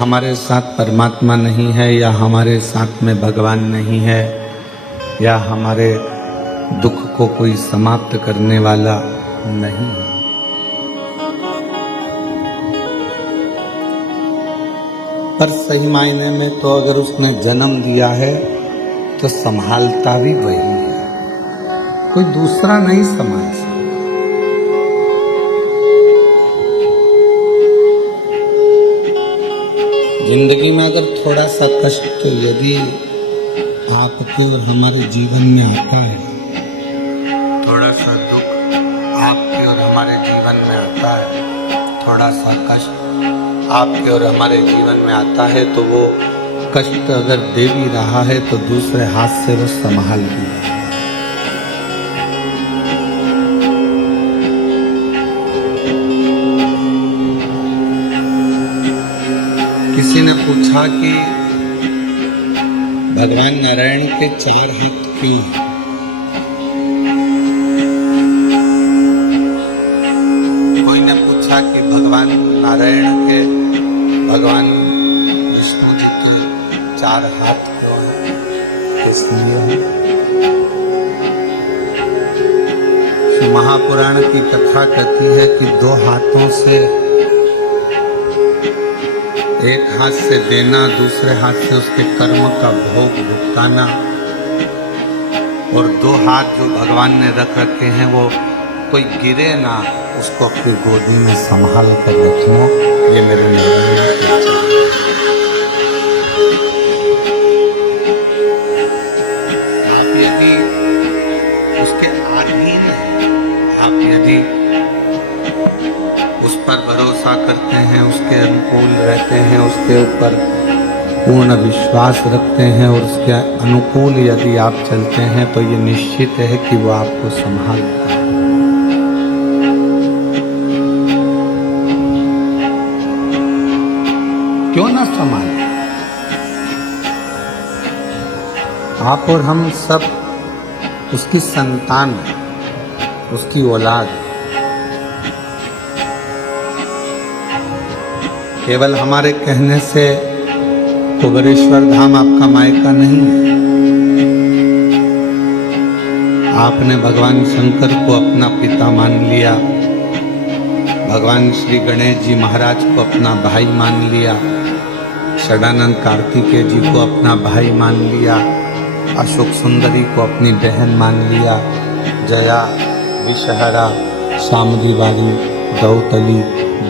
हमारे साथ परमात्मा नहीं है या हमारे साथ में भगवान नहीं है या हमारे दुख को कोई समाप्त करने वाला नहीं है। पर सही मायने में तो अगर उसने जन्म दिया है तो संभालता भी वही है, कोई दूसरा नहीं संभाल सकता। जिंदगी में अगर थोड़ा सा कष्ट यदि आपके और हमारे जीवन में आता है, थोड़ा सा दुख आपके और हमारे जीवन में आता है, थोड़ा सा कष्ट आपके और हमारे जीवन में आता है, तो वो कष्ट अगर दे भी रहा है तो दूसरे हाथ से वो संभाल भी रहा है। किसी ने पूछा कि भगवान नारायण के 4 हाथ क्यों हैं? कोई ने पूछा कि भगवान नारायण के भगवान विष्णु जी के 4 हाथ क्यों हैं? इसलिए महापुराण की कथा कहती है कि 2 हाथों से, एक हाथ से देना, दूसरे हाथ से उसके कर्म का भोग भुगताना, और 2 हाथ जो भगवान ने रख रखे हैं वो कोई गिरे ना, उसको अपनी गोदी में संभाल कर रखना, ये मेरे नारायण की इच्छा है। आप यदि उसके अधीन हैं, आप यदि उस पर भरोसा करते हैं, उसके अनुकूल रहते हैं, उसके ऊपर पूर्ण विश्वास रखते हैं और उसके अनुकूल यदि आप चलते हैं तो ये निश्चित है कि वो आपको संभालता है। क्यों ना संभाले? आप और हम सब उसकी संतान हैं, उसकी औलाद है। केवल हमारे कहने से कुबेरेश्वर धाम आपका मायका नहीं है। आपने भगवान शंकर को अपना पिता मान लिया, भगवान श्री गणेश जी महाराज को अपना भाई मान लिया, षडानंद कार्तिकेय जी को अपना भाई मान लिया, अशोक सुंदरी को अपनी बहन मान लिया, जया, विषहरा, शामली वाली, द्रौपदी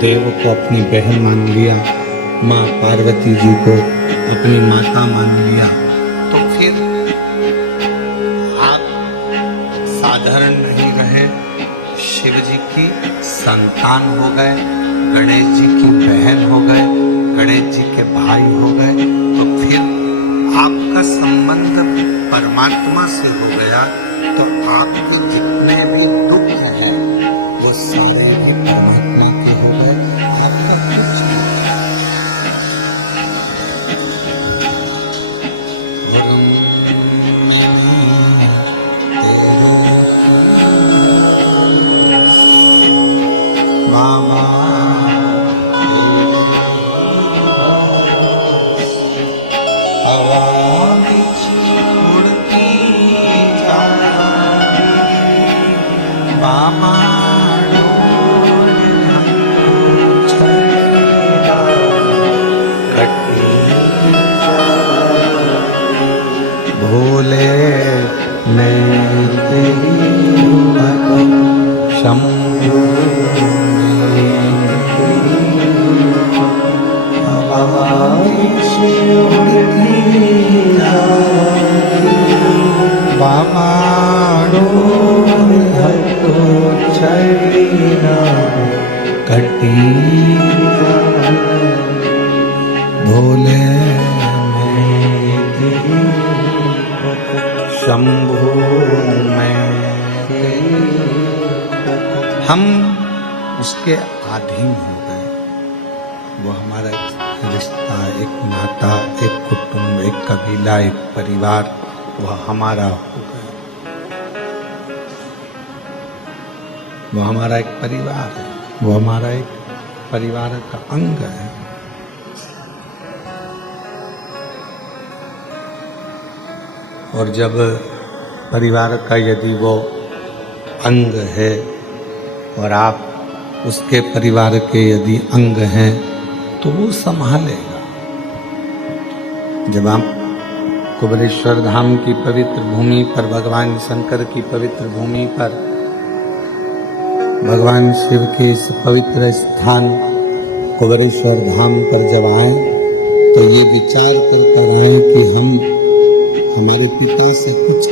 देव को अपनी बहन मान लिया, माँ पार्वती जी को अपनी माता मान लिया। तो फिर आप साधारण नहीं रहे, शिव जी की संतान हो गए, गणेश जी की बहन हो गए, गणेश जी के भाई हो गए, तो फिर आपका संबंध परमात्मा से हो गया, तो आपके जितने भी दुख हैं वो सारे भी परमात्मा के हो गए। आपका कुछ बाबा भोले मैं तेरी शंभु बाबा कटी भोले शंभु में हम उसके अधीन हो गए। वो हमारा एक रिश्ता, एक नाता, एक कुटुंब, एक कबीला, एक परिवार, वह हमारा हो गया। वो हमारा एक परिवार है, वो हमारा एक परिवार का अंग है। और जब परिवार का यदि वो अंग है और आप उसके परिवार के यदि अंग हैं तो वो संभालेगा। जब आप कुबेरेश्वर धाम की पवित्र भूमि पर, भगवान शंकर की पवित्र भूमि पर, भगवान शिव के इस पवित्र स्थान कुबेरेश्वर धाम पर जब आए तो ये विचार कर कर आए कि हम हमारे पिता से कुछ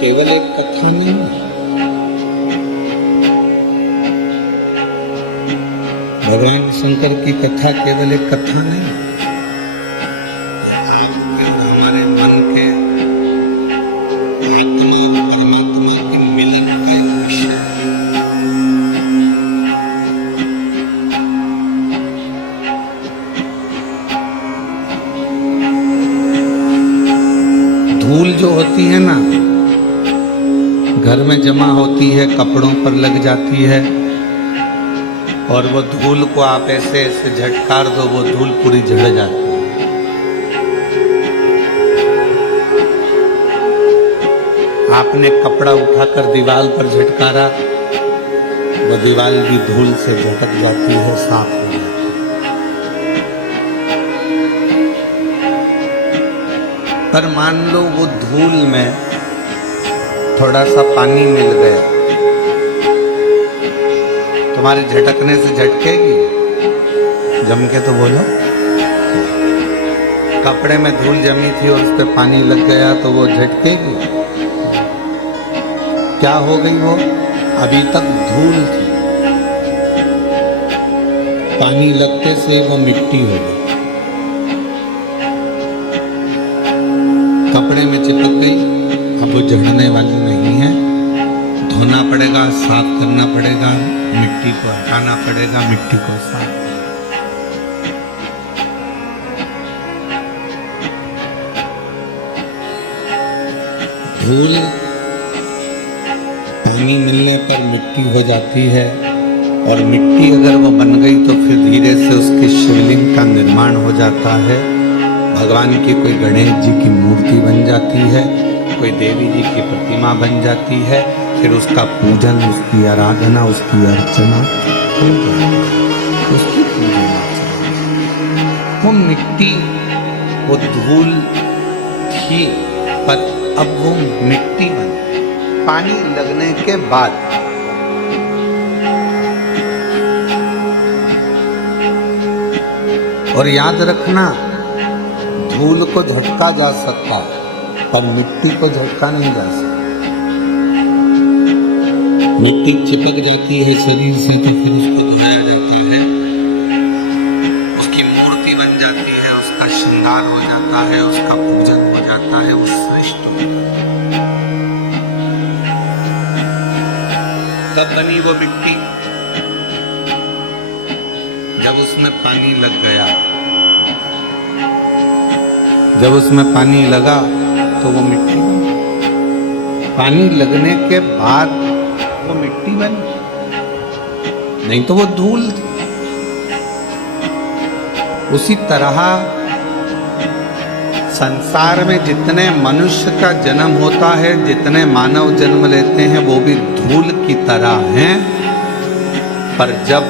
केवल एक कथा नहीं है। भगवान शंकर की कथा केवल एक कथा नहीं, हमारे मन के आत्मा परमात्मा के मिलन का एक विषय है। धूल जो होती है ना, घर में जमा होती है, कपड़ों पर लग जाती है, और वो धूल को आप ऐसे ऐसे झटकार दो, वो धूल पूरी झड़ जाती है। आपने कपड़ा उठाकर दीवार पर झटकारा, वो दीवार भी धूल से झटक जाती है, साफ हो जाती है। पर मान लो वो धूल में थोड़ा सा पानी मिल गया, तुम्हारे झटकने से झटकेगी? जम के तो बोलो। कपड़े में धूल जमी थी और उस पर पानी लग गया तो वो झटकेगी? क्या हो गई? वो अभी तक धूल थी, पानी लगते से वो मिट्टी हो गई, कपड़े में चिपक गई। अब वो झड़ने वाली नहीं है, धोना पड़ेगा, साफ करना पड़ेगा, मिट्टी को हटाना पड़ेगा, मिट्टी को साफ। धूल पानी मिलने पर मिट्टी हो जाती है, और मिट्टी अगर वो बन गई तो फिर धीरे से उसके शिवलिंग का निर्माण हो जाता है। भगवान की कोई गणेश जी की मूर्ति बन जाती है, कोई देवी जी की प्रतिमा बन जाती है, फिर उसका पूजन, उसकी आराधना, उसकी अर्चना, उसकी पूजन अर्चना। वो मिट्टी, वो धूल थी, पर अब वो मिट्टी बन, पानी लगने के बाद। और याद रखना, धूल को झटका जा सकता पर मिट्टी को झटका नहीं जा सकता। मिट्टी चिपक जाती है शरीर से तो फिर उसको धोया जाता है, उसकी मूर्ति बन जाती है, उसका श्रृंगार हो जाता है, उसका पूजन हो जाता है, वो श्रेष्ठ हो जाता है। तब बनी वो मिट्टी जब उसमें पानी लग गया। जब उसमें पानी लगा तो वो मिट्टी बनी। पानी लगने के बाद वो मिट्टी बनी, नहीं तो वो धूल थी। उसी तरह संसार में जितने मनुष्य का जन्म होता है, जितने मानव जन्म लेते हैं, वो भी धूल की तरह हैं। पर जब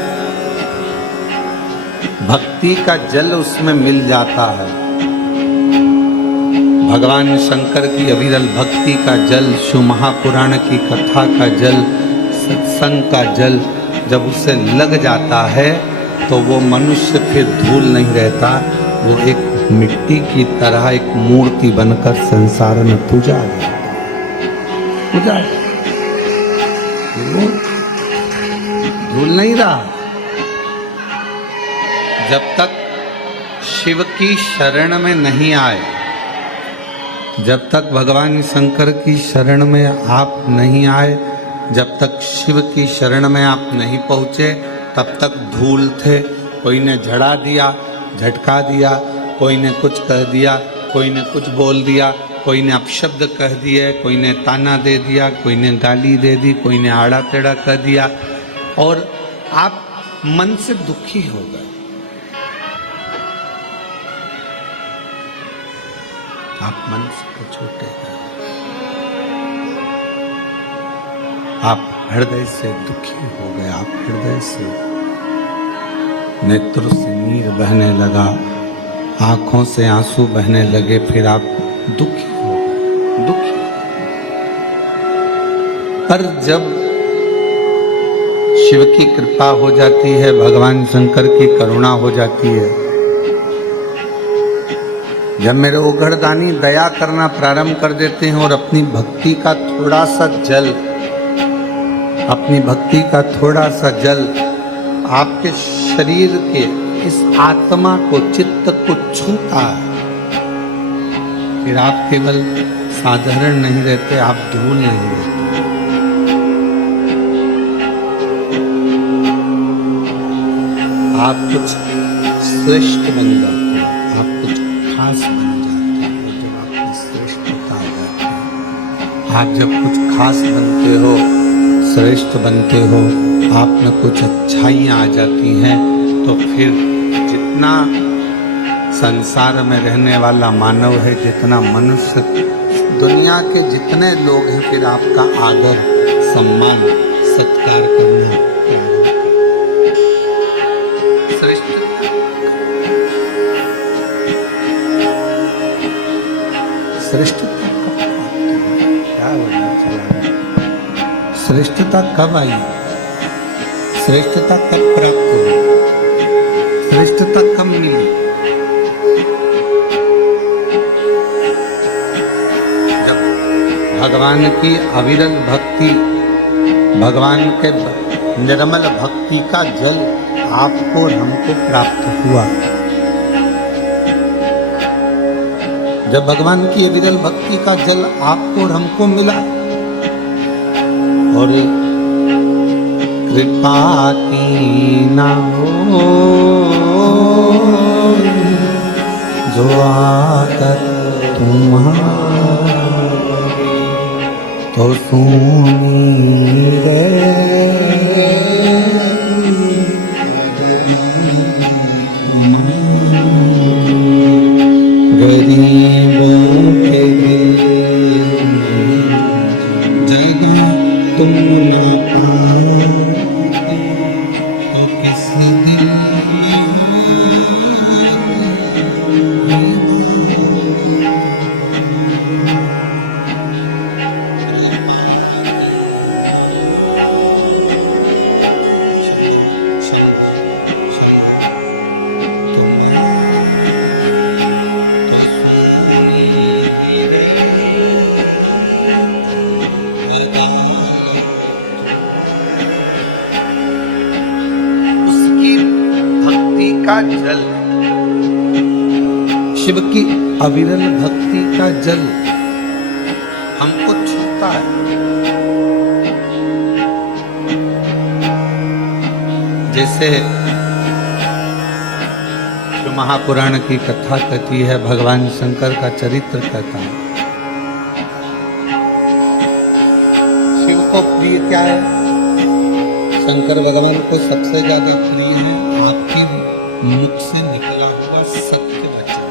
भक्ति का जल उसमें मिल जाता है, भगवान शंकर की अविरल भक्ति का जल, शिव महापुराण की कथा का जल, सत्संग का जल जब उसे लग जाता है तो वो मनुष्य फिर धूल नहीं रहता, वो एक मिट्टी की तरह एक मूर्ति बनकर संसार में पूजा वो धूल नहीं रहा। जब तक शिव की शरण में नहीं आए, जब तक भगवान शंकर की शरण में आप नहीं आए, जब तक शिव की शरण में आप नहीं पहुँचे, तब तक धूल थे। कोई ने झड़ा दिया, झटका दिया, कोई ने कुछ कह दिया, कोई ने कुछ बोल दिया, कोई ने अपशब्द कह दिया, कोई ने ताना दे दिया, कोई ने गाली दे दी, कोई ने आड़ा टेढ़ा कह दिया और आप मन से दुखी हो गए। आप मन से छूटे गए, आप हृदय से दुखी हो गए, आप हृदय से नेत्रों से नीर बहने लगा, आंखों से आंसू बहने लगे, फिर आप दुखी हो गए, दुखी। पर जब शिव की कृपा हो जाती है, भगवान शंकर की करुणा हो जाती है, जब मेरे उघड़दानी दया करना प्रारंभ कर देते हैं और अपनी भक्ति का थोड़ा सा जल, अपनी भक्ति का थोड़ा सा जल आपके शरीर के इस आत्मा को, चित्त को छूता है, फिर आप केवल साधारण नहीं रहते, आप धूल नहीं रहते, आप कुछ श्रेष्ठ बन जाते हैं, आप कुछ खास बन जाते हैं। जब आपकी श्रेष्ठता आ जाती है, आप जब कुछ खास बनते हो, श्रेष्ठ बनते हो, आप में कुछ अच्छाइयाँ आ जाती हैं, तो फिर जितना संसार में रहने वाला मानव है, जितना मनुष्य, दुनिया के जितने लोग हैं, फिर आपका आदर, सम्मान, सत्कार करना। श्रेष्ठता क्या बोलना चाहिए? श्रेष्ठता कब आई? श्रेष्ठता कब प्राप्त हुई? श्रेष्ठता कब मिली? जब भगवान की अविरल भक्ति, भगवान के निर्मल भक्ति का जल आपको और हमको प्राप्त हुआ। जब भगवान की विरल भक्ति का जल आपको और हमको मिला और कृपा की ना हो जो आकर तुम्हारी तो सुनी गरीबों के दिल में जगह तुम न पाओगे तो किस दिन का जल, शिव की अविरल भक्ति का जल हमको छूता है। जैसे जो महापुराण की कथा कहती है, भगवान शंकर का चरित्र कहता है। शिव को प्रिय क्या है? शंकर भगवान को सबसे ज्यादा प्रिय है आपके मुख से निकला हुआ सत्य वचन।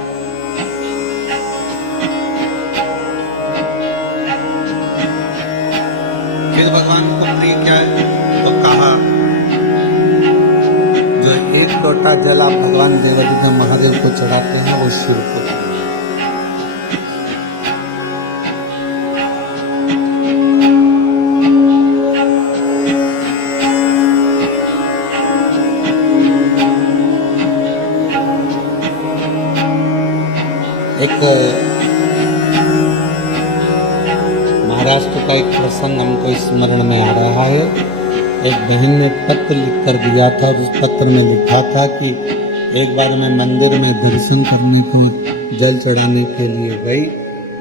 फिर भगवान को प्रिय क्या है? तो कहा जो एक लोटा जल आप भगवान देवादिदेव महादेव को चढ़ाते हैं, वो शिव को। एक महाराष्ट्र का एक प्रसंग हमको स्मरण में आ रहा है। एक बहन ने पत्र लिख कर दिया था और उस पत्र में लिखा था कि एक बार मैं मंदिर में दर्शन करने को जल चढ़ाने के लिए गई।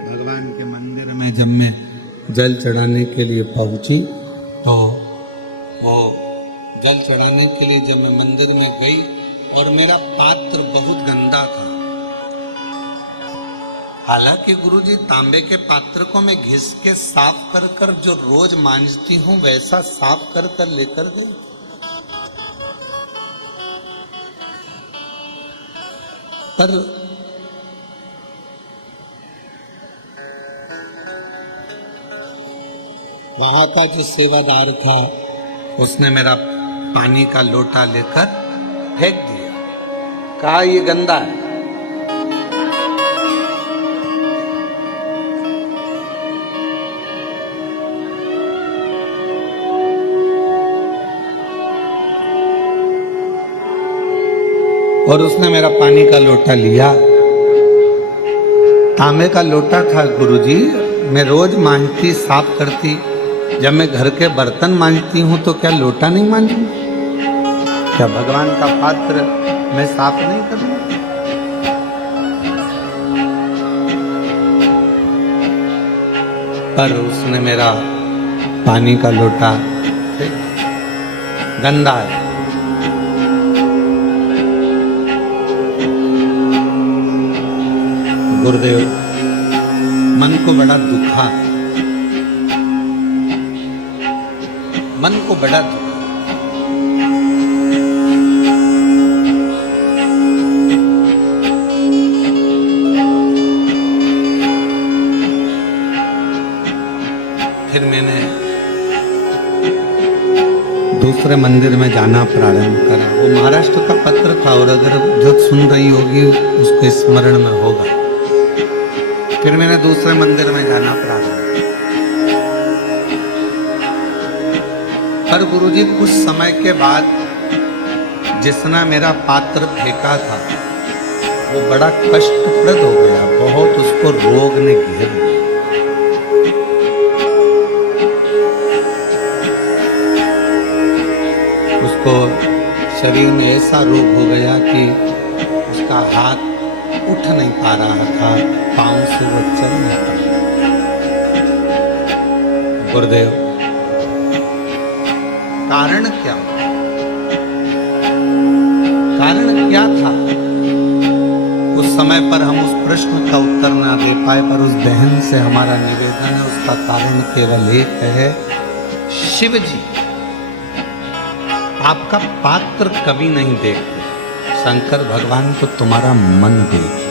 भगवान के मंदिर में जब मैं जल चढ़ाने के लिए पहुंची तो वो जल चढ़ाने के लिए जब मैं मंदिर में गई और मेरा पात्र बहुत गंदा था, हालांकि गुरुजी तांबे के पात्र को मैं घिस के साफ कर कर जो रोज मांजती हूं वैसा साफ कर कर लेकर गई। पर वहां का जो सेवादार था उसने मेरा पानी का लोटा लेकर फेंक दिया, कहा ये गंदा है। और उसने मेरा पानी का लोटा लिया। तांबे का लोटा था गुरुजी, मैं रोज मांजती साफ करती। जब मैं घर के बर्तन मांजती हूं तो क्या लोटा नहीं मांजूंगी? क्या भगवान का पात्र मैं साफ नहीं करूंगा? पर उसने मेरा पानी का लोटा गंदा है। गुरुदेव मन को बड़ा दुखा, मन को बड़ा दुखा। फिर मैंने दूसरे मंदिर में जाना प्रारंभ करा। वो महाराष्ट्र का पत्र था और अगर जो सुन रही होगी उसको स्मरण में होगा। फिर मैंने दूसरे मंदिर में जाना प्रारंभ किया। पर गुरुजी कुछ समय के बाद जिसने मेरा पात्र फेंका था वो बड़ा कष्टप्रद हो गया, बहुत उसको रोग ने घेर लिया। उसको शरीर में ऐसा रोग हो गया कि उसका हाथ उठ नहीं पा रहा था, पांव से वो चल नहीं पा रहा। गुरुदेव कारण क्या, कारण क्या था? उस समय पर हम उस प्रश्न का उत्तर ना दे पाए, पर उस बहन से हमारा निवेदन है, उसका कारण केवल एक है, शिव जी आपका पात्र कभी नहीं देखते, शंकर भगवान तो तुम्हारा मन देखते।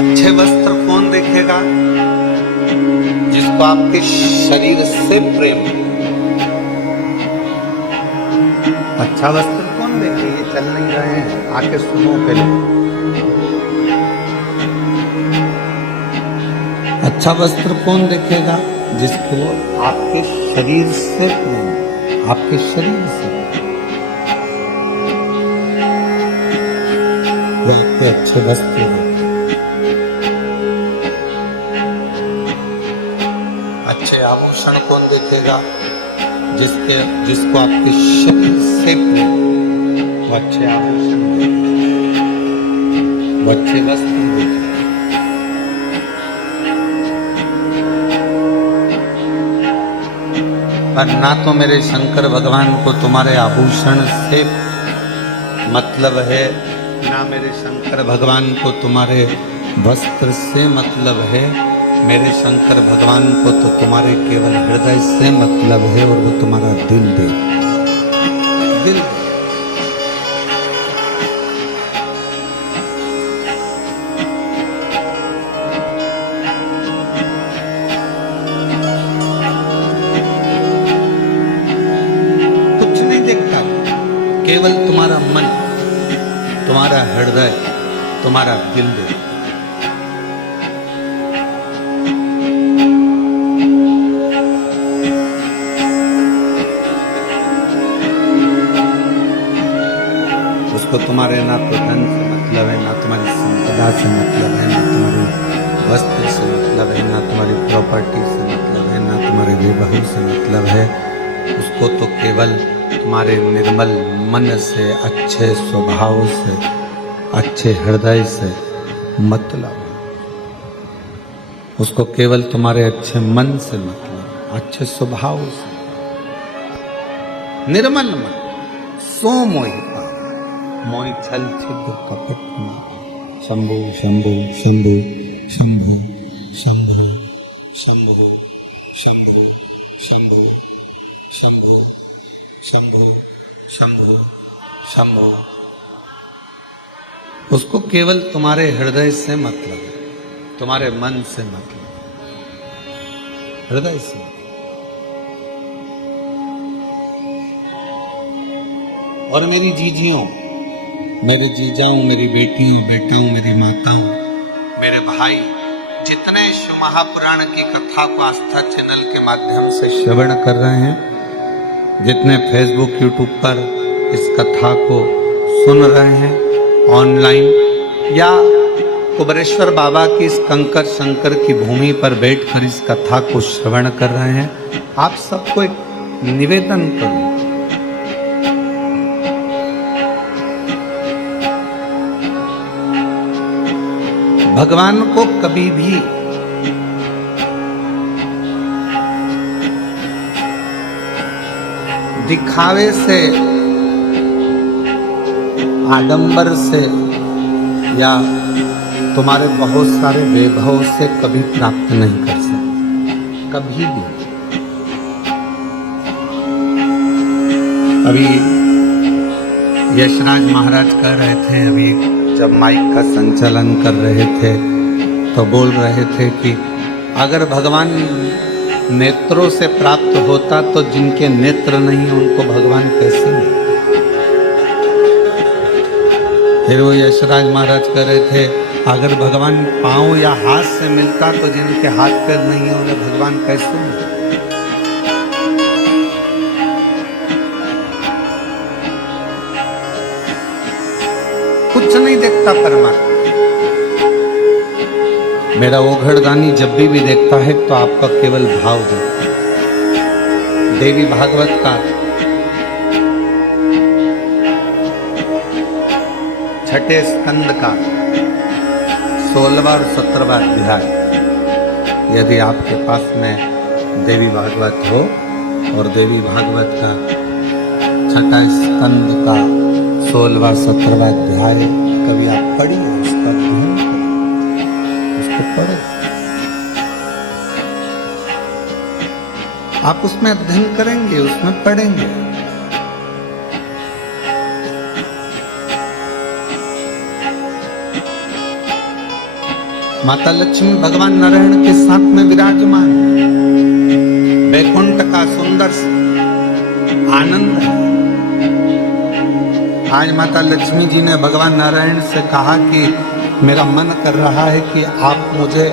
अच्छे वस्त्र कौन देखेगा? जिसको आपके शरीर से प्रेम। अच्छा वस्त्र कौन देखे? ये चल नहीं रहे हैं, आके सुनो पहले। अच्छा वस्त्र कौन देखेगा? जिसको आपके शरीर से प्रेम, आपके शरीर से वो आपके अच्छे वस्त्र हैं। अच्छे आभूषण कौन देखेगा? जिसको आपके शरीर से प्रेम, वो अच्छे आभूषण देखेगा, वो अच्छे वस्त्र देखेगा। पर ना तो मेरे शंकर भगवान को तुम्हारे आभूषण से मतलब है, ना मेरे शंकर भगवान को तुम्हारे वस्त्र से मतलब है। मेरे शंकर भगवान को तो तुम्हारे केवल हृदय से मतलब है, और वो तुम्हारा दिल दे, दिल दे। केवल तुम्हारा मन, तुम्हारा हृदय, तुम्हारा दिल दे। उसको तुम्हारे ना तो धन से मतलब है, ना तुम्हारी संपदा से मतलब है, ना तुम्हारे वस्त्र से मतलब है, ना तुम्हारी प्रॉपर्टी से मतलब है, ना तुम्हारे विवाह से मतलब है। उसको तो केवल तुम्हारे निर्मल मन से, अच्छे स्वभाव से, अच्छे हृदय से मतलब है। उसको केवल तुम्हारे अच्छे मन से मतलब, अच्छे स्वभाव से, निर्मल मन, सो मोहि मोहि छल छिद्र कपट शंभु शंभु शंभु शंभु शंभु शंभु शंभु शंभु शंभु शंभु शंभु शंभु। उसको केवल तुम्हारे हृदय से मतलब, तुम्हारे मन से मतलब, हृदय से। और मेरी जीजियों, मेरे जीजाओं, मेरी बेटियों, बेटाओं, मेरी माताओं, मेरे भाई, जितने शिव महापुराण की कथा को आस्था चैनल के माध्यम से श्रवण कर रहे हैं, जितने फेसबुक यूट्यूब पर इस कथा को सुन रहे हैं ऑनलाइन, या कुबरेश्वर बाबा की इस कंकर शंकर की भूमि पर बैठकर इस कथा को श्रवण कर रहे हैं, आप सबको एक निवेदन करूं, भगवान को कभी भी दिखावे से, आडंबर से या तुम्हारे बहुत सारे वैभव से कभी प्राप्त नहीं कर सकते, कभी भी। अभी यशराज महाराज कह रहे थे, अभी जब माइक का संचालन कर रहे थे तो बोल रहे थे कि अगर भगवान नेत्रों से प्राप्त होता तो जिनके नेत्र नहीं उनको भगवान कैसे मिले। फिर वो यशराज महाराज कह रहे थे अगर भगवान पांव या हाथ से मिलता तो जिनके हाथ पैर नहीं है उन्हें भगवान कैसे मिले। कुछ नहीं देखता परमात्मा। मेरा ओघड़दानी जब भी देखता है तो आपका केवल भाव देखता है। देवी भागवत का 6ठे स्कंद का 16वां और 17वां अध्याय, यदि आपके पास में देवी भागवत हो और देवी भागवत का 6ठा स्कंद का 16वां 17वां अध्याय कभी आप पढ़िए, उसका अध्ययन करें, उसको पढ़ो। आप उसमें अध्ययन करेंगे, उसमें पढ़ेंगे। माता लक्ष्मी भगवान नारायण के साथ में विराजमान, वैकुंठ का सुंदर आनंद है। आज माता लक्ष्मी जी ने भगवान नारायण से कहा कि मेरा मन कर रहा है कि आप मुझे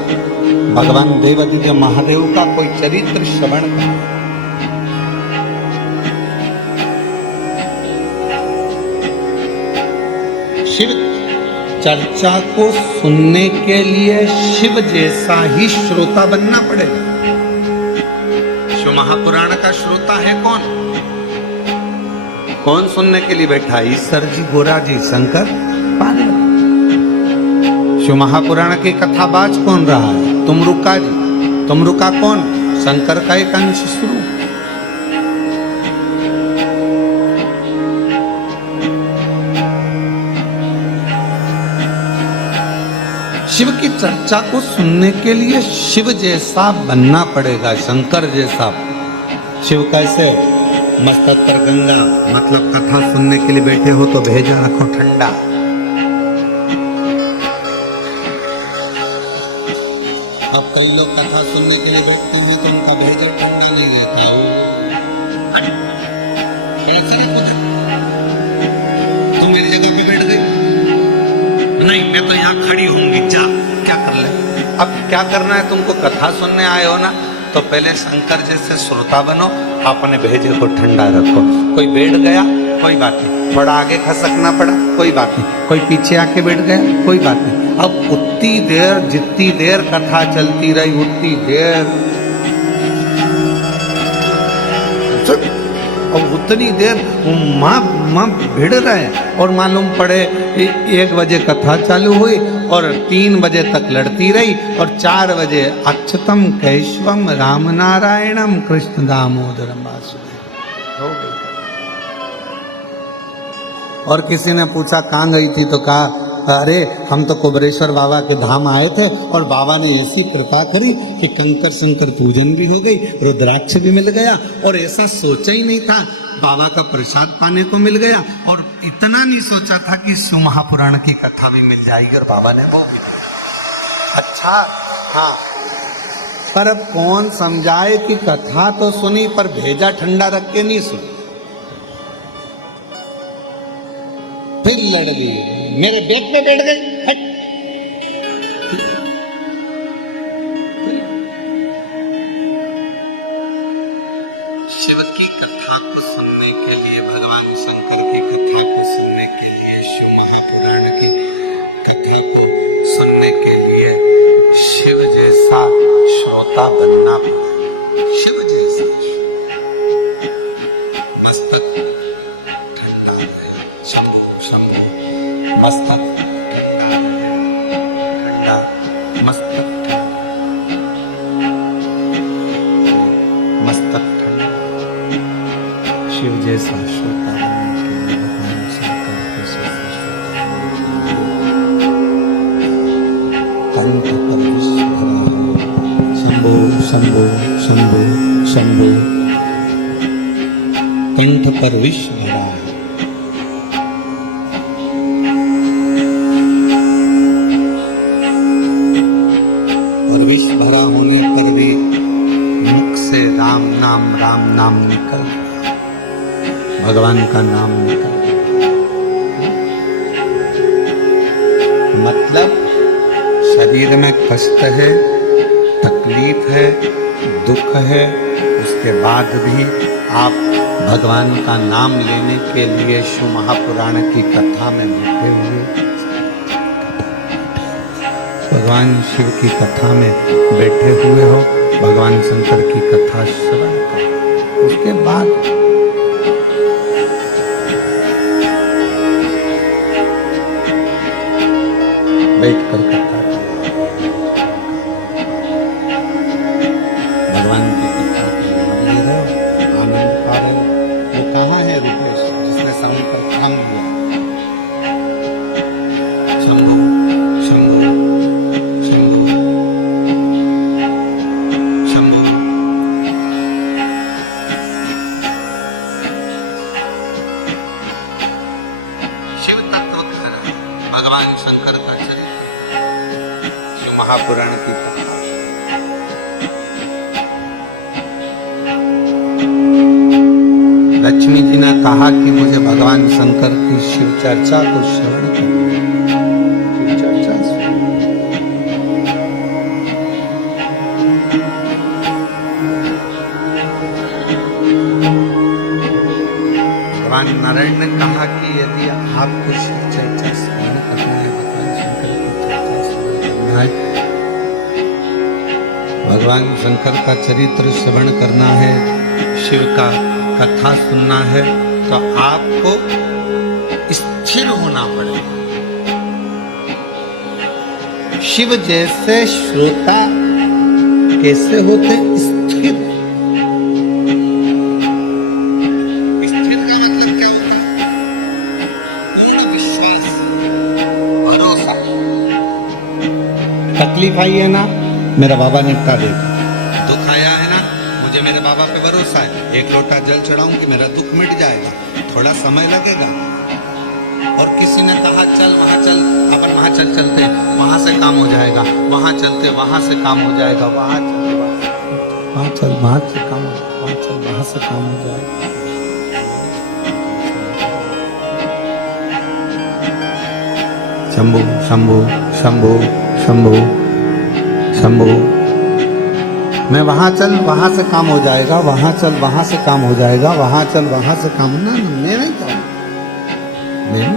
भगवान देवादिदेव महादेव का कोई चरित्र श्रवण करें। शिव चर्चा को सुनने के लिए शिव जैसा ही श्रोता बनना पड़ेगा। शिव महापुराण का श्रोता है कौन? कौन सुनने के लिए बैठा? ईश्वर जी, गोरा जी, शंकर, पार्वती। शिव महापुराण की कथा बाज कौन रहा है? तुमरुका जी। तुमरुका कौन? शंकर का एक अंश स्वरूप। शिव की चर्चा को सुनने के लिए शिव जैसा बनना पड़ेगा, शंकर जैसा। शिव कैसे? मस्तक पर गंगा, मतलब कथा सुनने के लिए बैठे हो तो भेजा रखो ठंडा। अब कई लोग कथा सुनने के लिए बैठते हैं तो उनका भेजा ठंडा नहीं रहता। कैसे तुम मेरी जगह पे बैठ गई? नहीं, मैं तो यहाँ खड़ी होंगी, जा क्या कर ले। अब क्या करना है तुमको? कथा सुनने आए हो ना, तो पहले शंकर जैसे श्रोता बनो, अपने भेजे को ठंडा रखो। कोई बैठ गया कोई बात नहीं, थोड़ा आगे खसकना पड़ा कोई बात नहीं, कोई पीछे आके बैठ गया कोई बात नहीं। अब उतनी देर, जितनी देर कथा चलती रही उतनी देर, और उतनी देर माँ भिड़ रहे। और मालूम पड़े 1 बजे कथा चालू हुई और 3 बजे तक लड़ती रही, और 4 बजे अच्युतम केशवम राम नारायणम कृष्ण दामोदरम वासुदेव हो गई। और किसी ने पूछा कहाँ गई थी, तो कहा अरे हम तो कुबरेश्वर बाबा के धाम आए थे और बाबा ने ऐसी कृपा करी कि कंकर शंकर पूजन भी हो गई, रुद्राक्ष भी मिल गया, और ऐसा सोचा ही नहीं था बाबा का प्रसाद पाने को मिल गया, और इतना नहीं सोचा था कि शिव महापुराण की कथा भी मिल जाएगी, और बाबा ने वो भी दी। अच्छा हाँ, पर अब कौन समझाए कि कथा तो सुनी पर भेजा ठंडा रख के नहीं सुनी। फिर लड़ ली, मेरे बेग पे बैठ गई। शिव की कथा को सुनने के लिए, भगवान शंकर की कथा को सुनने के लिए, शिव महापुराण की कथा को सुनने के लिए शिव जैसा श्रोता बनना पड़ा। शिव जैसा मस्तक ठंडा है, शंभु शंभु मस्तक ठंडा, मस्तक मस्तक ठंडा। शिव जैसा श्रोता बनने के लिए, भगवान शंकर के जैसा श्रोता कंठ पर विश्व भरा हो। शंभो शंभो शंभो शंभो, कंठ पर विश्व भरा है। और विश्व भरा होने पर भी मुख से राम नाम निकल रहा, भगवान का नाम निकल रहा। मतलब शरीर में कष्ट है, तकलीफ है, दुख है, उसके बाद भी आप भगवान का नाम लेने के लिए शिव महापुराण की कथा में बैठे हुए, भगवान शिव की कथा में बैठे हुए हो, भगवान शंकर की कथा श्रवण करो, उसके बाद बैठकर कथा करो। भगवान की कथा के नाम ले रहे हो, आनंद पा रहे हो। वो कहाँ है रूपेश जिसने समय पर काम लिया? शंभु शंभु शंभु शंभु। शिव तत्व भगवान शंकर का चरित्र, शिव महापुराण की कथा। लक्ष्मी जी ने कहा कि मुझे भगवान शंकर की शिव चर्चा को श्रवण करना, शिव चर्चा भगवान नारायण ने कहा कि यदि आपको शिव चर्चा श्रवण करना है, भगवान शंकर की चर्चा श्रवण करना है, भगवान शंकर का चरित्र श्रवण करना है, शिव का कथा सुनना है, तो आपको स्थिर होना पड़ेगा। शिव जैसे श्रोता कैसे होते? स्थिर। स्थिर का मतलब क्या होता है? पूर्ण विश्वास, भरोसा। तकलीफ आई है ना, मेरा बाबा निपटा देगा। दुख आया है ना, मुझे मेरे बाबा पे भरोसा है, एक लोटा जल चढ़ाऊंगी, मेरा दुख मिट जाएगा। थोड़ा समय लगेगा। और किसी ने कहा चल वहां चल, अपन वहां चलते, वहां से काम हो जाएगा, वहां चलते वहां से काम हो जाएगा, वहां चल वहां से काम हो, वहां चल वहां से काम हो जाएगा। शंभु शंभु शंभु शंभु शंभु। मैं वहां चल वहां से काम हो जाएगा, वहां चल वहां से काम हो जाएगा, वहां चल वहां से काम ना, मैं नहीं कहूँ, मैं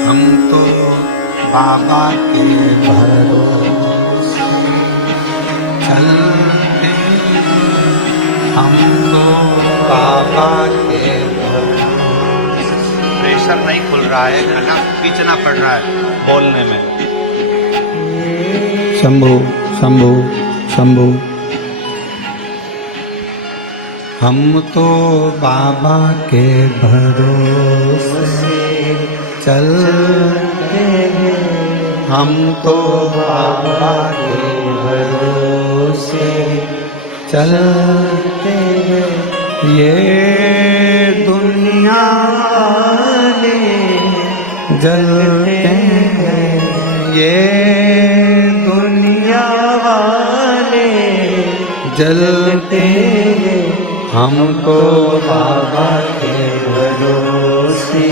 हम तो बाबा के भरोसे चलते, हम तो बाबा के भरोसे। प्रेशर नहीं खुल रहा है, खाना खींचना पड़ रहा है बोलने में। शंभु शंभु शंभु। हम तो बाबा के भरोसे चलते हैं, हम तो बाबा के भरोसे चलते हैं। ये दुनिया वाले जलते हैं, ये दुनिया वाले जलते हैं, हमको बाबा के भरोसे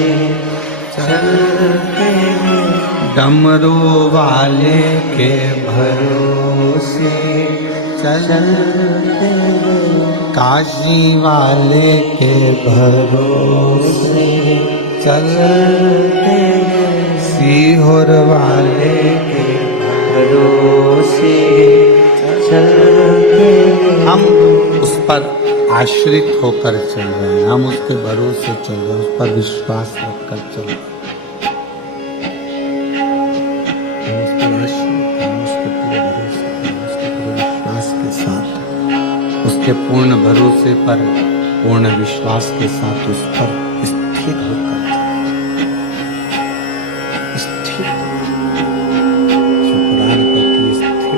चलते हैं। डमरू वाले के भरोसे चलते हैं, काशी वाले के भरोसे चलते हैं, सीहोर वाले के भरोसे चलते हैं। हम उस पर आश्रित होकर चल रहे हैं, हम उसके भरोसे चल रहे हैं, उस पर विश्वास रखकर चल रहे हैं। हम उस पर आश्रित हैं, उसके पूरे भरोसे पर, उसके पूरे विश्वास के साथ, उसके पूर्ण भरोसे पर पूर्ण विश्वास के साथ उस पर स्थिर होकर स्थिर शुक्रान करके स्थिर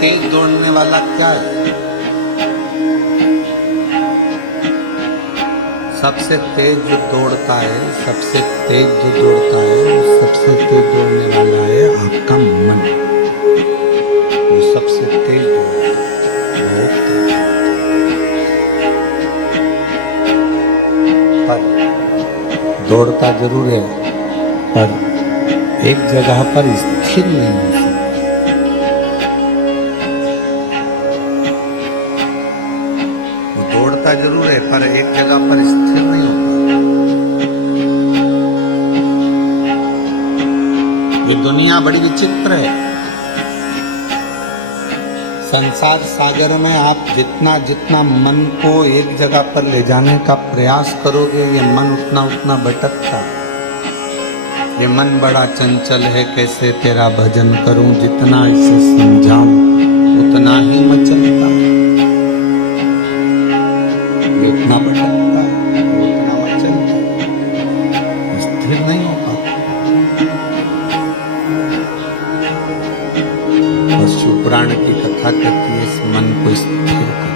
तेज दौड़ने वाला क्या है? सबसे तेज जो दौड़ता है, सबसे तेज जो दौड़ता है, सबसे तेज दौड़ने वाला है आपका मन। वो सबसे तेज दौड़ता है, बहुत तेज। पर दौड़ता जरूर है, पर एक जगह पर स्थिर नहीं हो सकता। जरूर है पर एक जगह पर स्थिर नहीं होता। ये दुनिया बड़ी विचित्र है। संसार सागर में आप जितना जितना मन को एक जगह पर ले जाने का प्रयास करोगे, ये मन उतना उतना भटकता। ये मन बड़ा चंचल है, कैसे तेरा भजन करूं, जितना इसे समझाऊं उतना ही मचलता। उतना भटकता है, उतना मचलता है, स्थिर नहीं हो पाता। और शिव पुराण की कथा कहती है इस मन को स्थिर करो।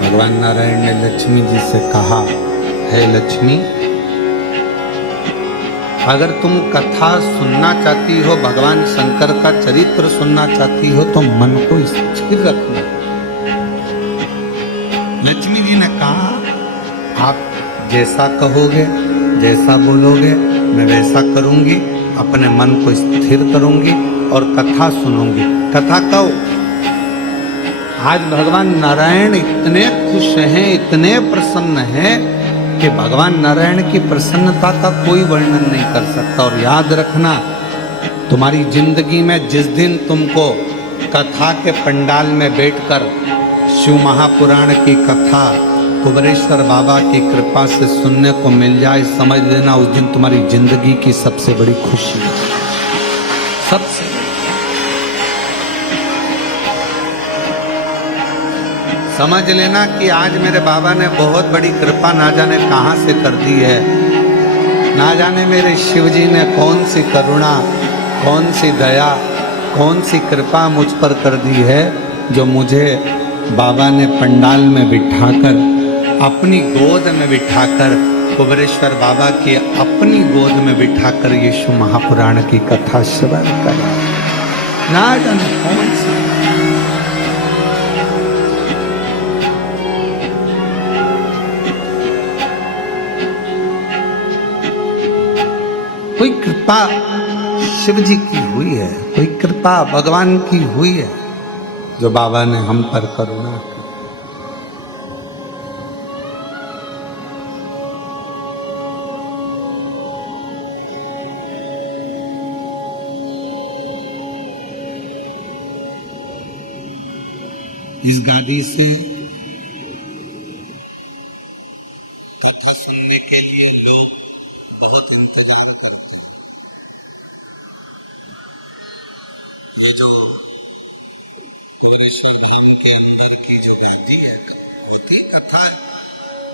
भगवान नारायण ने लक्ष्मी जी से कहा, हे लक्ष्मी, अगर तुम कथा सुनना चाहती हो, भगवान शंकर का चरित्र सुनना चाहती हो, तो मन को स्थिर रखना। लक्ष्मी जी ने कहा, आप जैसा कहोगे, जैसा बोलोगे, मैं वैसा करूंगी। अपने मन को स्थिर करूंगी और कथा सुनूंगी। कथा कहो। आज भगवान नारायण इतने खुश हैं, इतने प्रसन्न हैं कि भगवान नारायण की प्रसन्नता का कोई वर्णन नहीं कर सकता। और याद रखना, तुम्हारी जिंदगी में जिस दिन तुमको कथा के पंडाल में बैठकर शिव महापुराण की कथा कुबरेश्वर बाबा की कृपा से सुनने को मिल जाए, समझ लेना उस दिन तुम्हारी जिंदगी की सबसे बड़ी खुशी है। सबसे समझ लेना कि आज मेरे बाबा ने बहुत बड़ी कृपा ना जाने कहाँ से कर दी है। ना जाने मेरे शिव जी ने कौन सी करुणा, कौन सी दया, कौन सी कृपा मुझ पर कर दी है, जो मुझे बाबा ने पंडाल में बिठाकर, अपनी गोद में बिठाकर, कुबरेश्वर बाबा की अपनी गोद में बिठाकर यीशु महापुराण की कथा श्रवण कर। ना जाने कौन सी कोई कृपा शिव जी की हुई है, कोई कृपा भगवान की हुई है जो बाबा ने हम पर करुणा की। इस गादी से कथा सुनने के लिए लोग बहुत इंतजार करते हैं। ये जो धाम के अंदर की जो गादी है, होती कथा,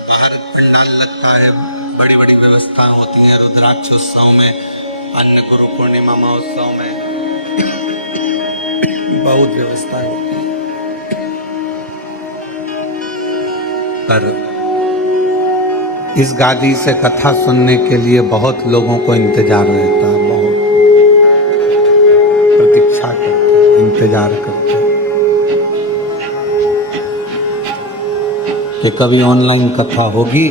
बाहर पंडाल लगता है, बड़ी बड़ी व्यवस्थाएं होती हैं, रुद्राक्ष उत्सव में, अन्य गुरु पूर्णिमा महोत्सव में बहुत व्यवस्था होती है। पर इस गादी से कथा सुनने के लिए बहुत लोगों को इंतजार रहता है, बहुत प्रतीक्षा करते, इंतजार करते कि कभी ऑनलाइन कथा होगी,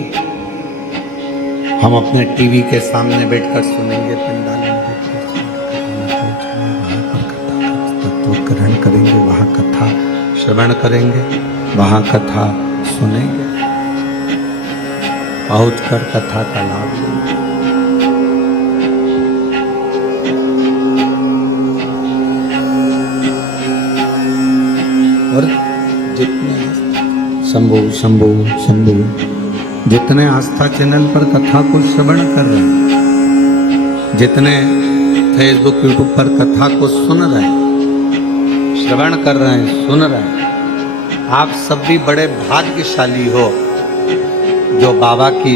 हम अपने टीवी के सामने बैठकर सुनेंगे, पंडाल में बैठकर वहाँ पर कथा का तत्व ग्रहण करेंगे, वहाँ कथा श्रवण करेंगे, वहाँ कथा सुनेंगे, पहुंचकर कथा का लाभ लेंगे। और जितने शंभु शंभु शंभु जितने आस्था चैनल पर कथा को श्रवण कर रहे हैं, जितने फेसबुक यूट्यूब पर कथा को सुन रहे हैं, श्रवण कर रहे हैं, सुन रहे हैं, आप सब भी बड़े भाग्यशाली हो जो बाबा की,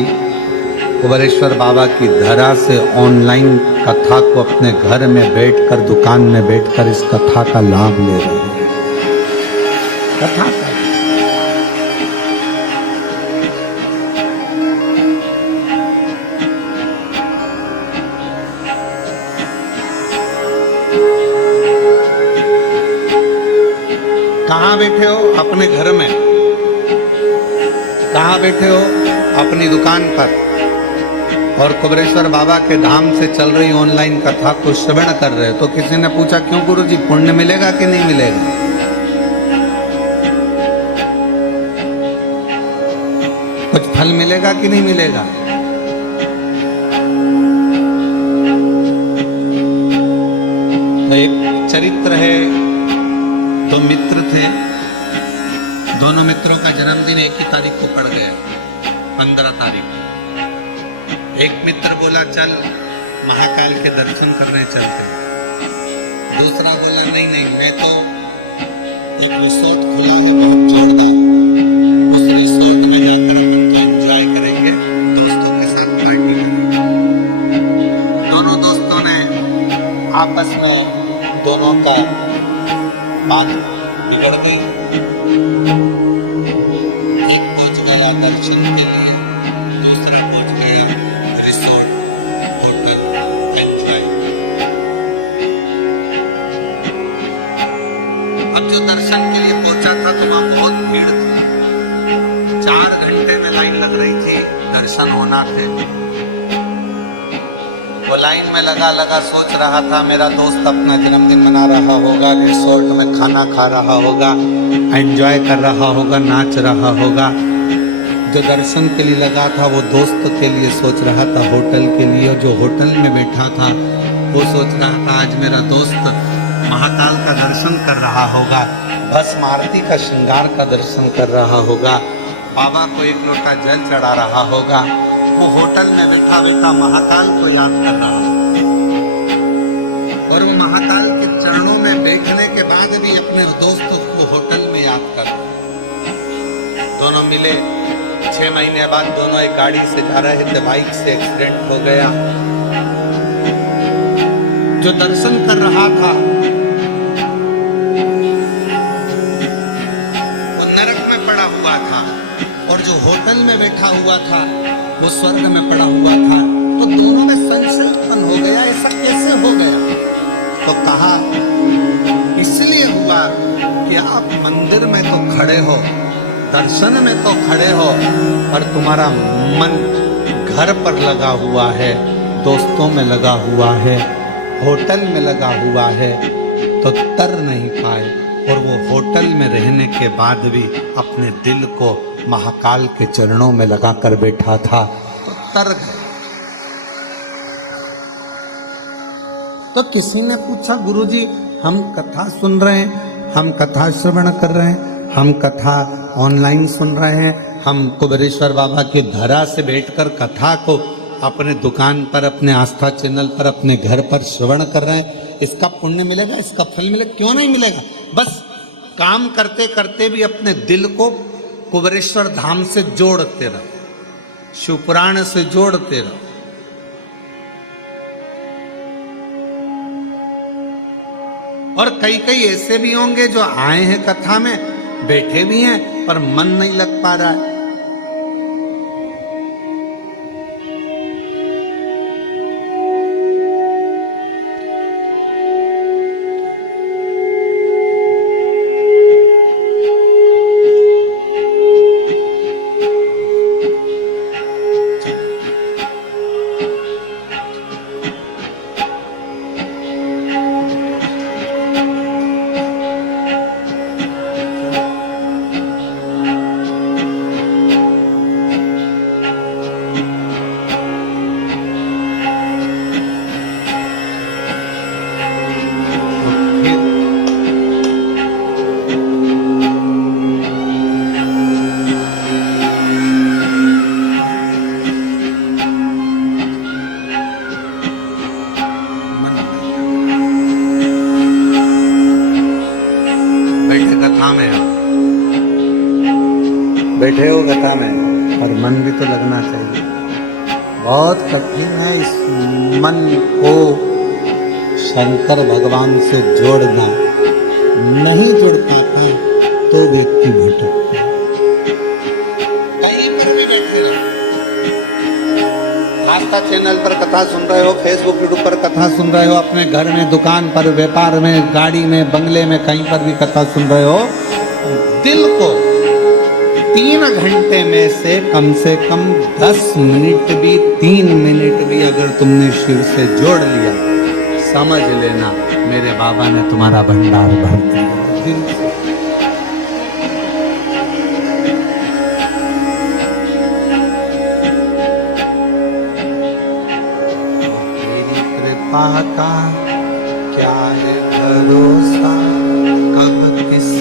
कुबेरेश्वर बाबा की धरा से ऑनलाइन कथा को अपने घर में बैठकर, दुकान में बैठकर इस कथा का लाभ ले रहे हैं। कथा का कहाँ बैठे हो? अपने घर में। कहाँ बैठे हो? अपनी दुकान पर। और कुबेरेश्वर बाबा के धाम से चल रही ऑनलाइन कथा को श्रवण कर रहे हो। तो किसी ने पूछा, क्यों गुरुजी, पुण्य मिलेगा कि नहीं मिलेगा? कुछ फल मिलेगा कि नहीं मिलेगा? तो एक चरित्र है, दो मित्र थे, दोनों मित्रों का जन्मदिन एक ही तारीख को पड़ गया, 15 तारीख। एक मित्र बोला, चल महाकाल के दर्शन करने चलते। दूसरा बोला, नहीं नहीं, मैं तो एक रिसोर्ट खुला है बहुत जोरदार, उस रिसोर्ट में जाकर एंजॉय करेंगे, दोस्तों के साथ पार्टी करेंगे। दोनों दोस्तों ने आपस में, दोनों का बात बिगड़ गई। एक पहुंच गया दर्शन के लिए, दूसरा पहुंच गया रिसोर्ट, होटल, एंजॉय। अब जो दर्शन के लिए पहुंचा था तो वहां बहुत भीड़ थी, 4 घंटे में लाइन लग रही थी दर्शन होना थे। वो लाइन में लगा सोच रहा था, मेरा दोस्त अपना जन्मदिन मना रहा होगा, रिसोर्ट में खाना खा रहा होगा, एंजॉय कर रहा होगा, नाच रहा होगा। जो दर्शन के लिए लगा था वो दोस्त के लिए सोच रहा था, होटल के लिए। और जो होटल में बैठा था वो सोच रहा था, आज मेरा दोस्त महाकाल का दर्शन कर रहा होगा, भस्म आरती का श्रृंगार का दर्शन कर रहा होगा, बाबा को एक लोटा जल चढ़ा रहा होगा। वो होटल में बैठा बैठा महाकाल को याद कर रहा है। और वो महाकाल के चरणों में बैठने के बाद भी अपने दोस्त को होटल में याद कर रहा। दोनों मिले, 6 महीने बाद दोनों एक गाड़ी से जा रहे थे, बाइक से एक्सीडेंट हो गया। जो दर्शन कर रहा था वो नरक में पड़ा हुआ था, और जो होटल में बैठा हुआ था वो स्वर्ग में पड़ा हुआ था। तो दोनों में संशय उत्पन्न हो गया, ऐसा कैसे हो गया? तो कहा, इसलिए हुआ कि आप मंदिर में तो खड़े हो, दर्शन में तो खड़े हो, पर तुम्हारा मन घर पर लगा हुआ है, दोस्तों में लगा हुआ है, होटल में लगा हुआ है तो तर नहीं पाए, और वो होटल में रहने के बाद भी अपने दिल को महाकाल के चरणों में लगाकर बैठा था तो तर गए। तो किसी ने पूछा, गुरुजी हम कथा सुन रहे हैं, हम कथा श्रवण कर रहे हैं, हम कथा ऑनलाइन सुन रहे हैं, हम कुबेरेश्वर बाबा की धरा से बैठकर कथा को अपने दुकान पर, अपने आस्था चैनल पर, अपने घर पर श्रवण कर रहे हैं, इसका पुण्य मिलेगा, इसका फल मिलेगा? क्यों नहीं मिलेगा? बस काम करते करते भी अपने दिल को कुबेरेश्वर धाम से जोड़ते रहो, शिवपुराण से जोड़ते रहो। और कई कई ऐसे भी होंगे जो आए हैं कथा में, बैठे भी हैं, पर मन नहीं लग पा रहा है। बैठे हो कथा में, और मन भी तो लगना चाहिए। बहुत कठिन है इस मन को शंकर भगवान से जोड़ना। नहीं जुड़ पाता तो व्यक्ति भटकता है। कहीं पर भी बैठे रहो, आस्था चैनल पर कथा सुन रहे हो, फेसबुक यूट्यूब पर कथा सुन रहे हो, अपने घर में, दुकान पर, व्यापार में, गाड़ी में, बंगले में, कहीं पर भी कथा सुन रहे हो, दिल को 3 घंटे में से कम 10 मिनट भी, 3 मिनट भी अगर तुमने शिव से जोड़ लिया, समझ लेना मेरे बाबा ने तुम्हारा भंडार भर दिया दिल से। तेरी कृपा का क्या है भरोसा, कब किस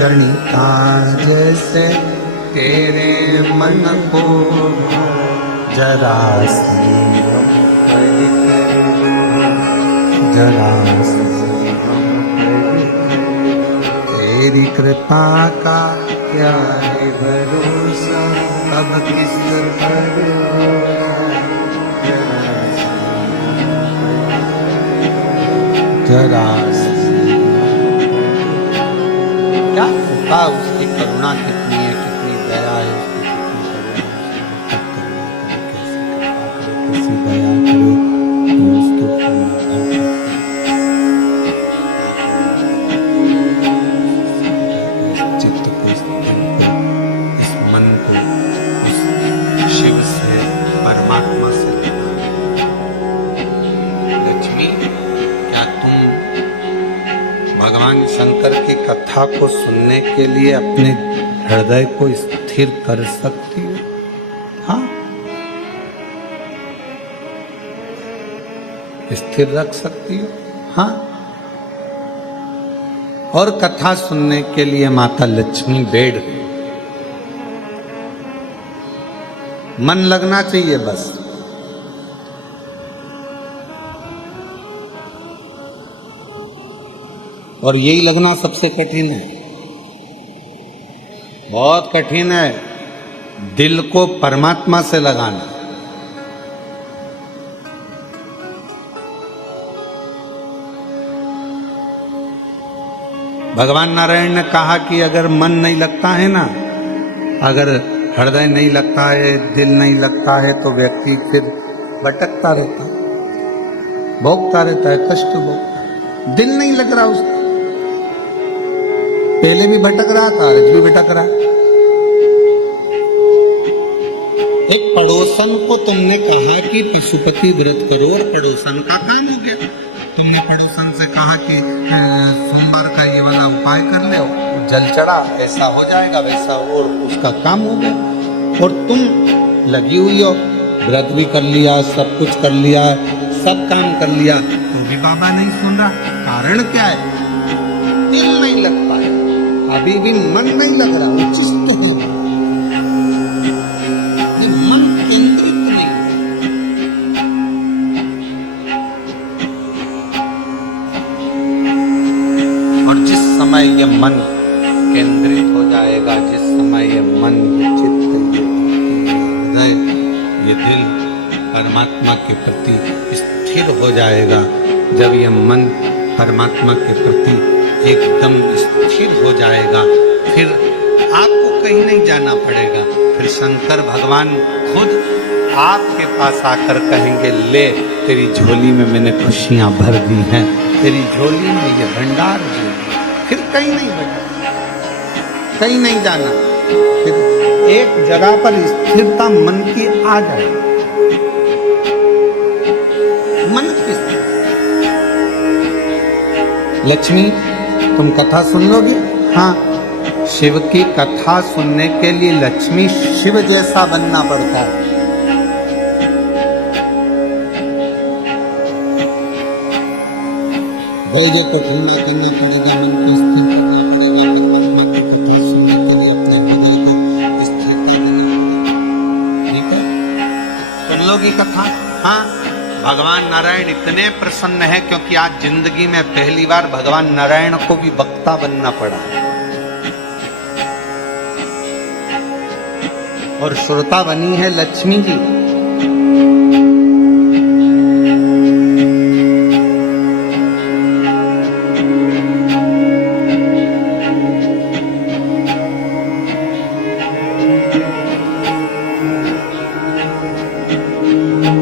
गणिता जैसे तेरे मन को जरा सी जरा तेरी कृपा का क्या है भरोसा, अब किस पर जरा क्या कृपा, उसकी करुणा कितनी है, कितनी दया है, उसकी कितनी करुणा है, कैसी दया करे, उसको चित्त को, इस मन को उस शिव से, परमात्मा से भगवान शंकर की कथा को सुनने के लिए अपने हृदय को स्थिर कर सकती हो? हाँ, स्थिर रख सकती हो। हाँ, और कथा सुनने के लिए माता लक्ष्मी बैठ गई। मन लगना चाहिए बस। और यही लगना सबसे कठिन है, बहुत कठिन है, दिल को परमात्मा से लगाना। भगवान नारायण ने कहा कि अगर मन नहीं लगता है ना, अगर हृदय नहीं लगता है, दिल नहीं लगता है, तो व्यक्ति फिर भटकता रहता है, भोगता रहता है, कष्ट भोगता है। दिल नहीं लग रहा उसका, पहले भी भटक रहा था, आज भी भटक रहा। एक पड़ोसन को तुमने कहा कि पशुपति व्रत करो और पड़ोसन का काम हो गया। तुमने पड़ोसन से कहा कि सोमवार का ये वाला उपाय कर ले, जल चढ़ा, ऐसा हो जाएगा, वैसा हो, और उसका काम हो गया। और तुम लगी हुई हो, व्रत भी कर लिया, सब कुछ कर लिया, सब काम कर लिया, तो भी बाबा नहीं सुन रहा। कारण क्या है? दिल नहीं लगता है, अभी भी मन नहीं लग रहा, वो चीज तो है, मन केंद्रित नहीं। और जिस समय ये मन केंद्रित हो जाएगा, जिस समय ये मन, ये चित्त, ये हृदय, ये दिल परमात्मा के प्रति स्थिर हो जाएगा, जब ये मन परमात्मा के प्रति एकदम स्थिर हो जाएगा, फिर आपको कहीं नहीं जाना पड़ेगा। फिर शंकर भगवान खुद आपके पास आकर कहेंगे, ले तेरी झोली में मैंने खुशियां भर दी हैं, तेरी झोली में ये भंडार दे। फिर कहीं नहीं बढ़ना, कहीं नहीं जाना, फिर एक जगह पर स्थिरता मन की आ जाएगी। मन की लक्ष्मी, तुम कथा सुन लोगी? हाँ, शिव की कथा सुनने के लिए लक्ष्मी शिव जैसा बनना पड़ता है। धैर्य को ठंडा करना पड़ेगा, मन को स्थिर करना पड़ेगा, परमात्मा की कथा सुनने के लिए अपने हृदय को स्थिरता देना। ठीक है, सुन लोगी कथा? हाँ, भगवान नारायण इतने प्रसन्न है क्योंकि आज जिंदगी में पहली बार भगवान नारायण को भी वक्ता बनना पड़ा और श्रोता बनी है लक्ष्मी जी।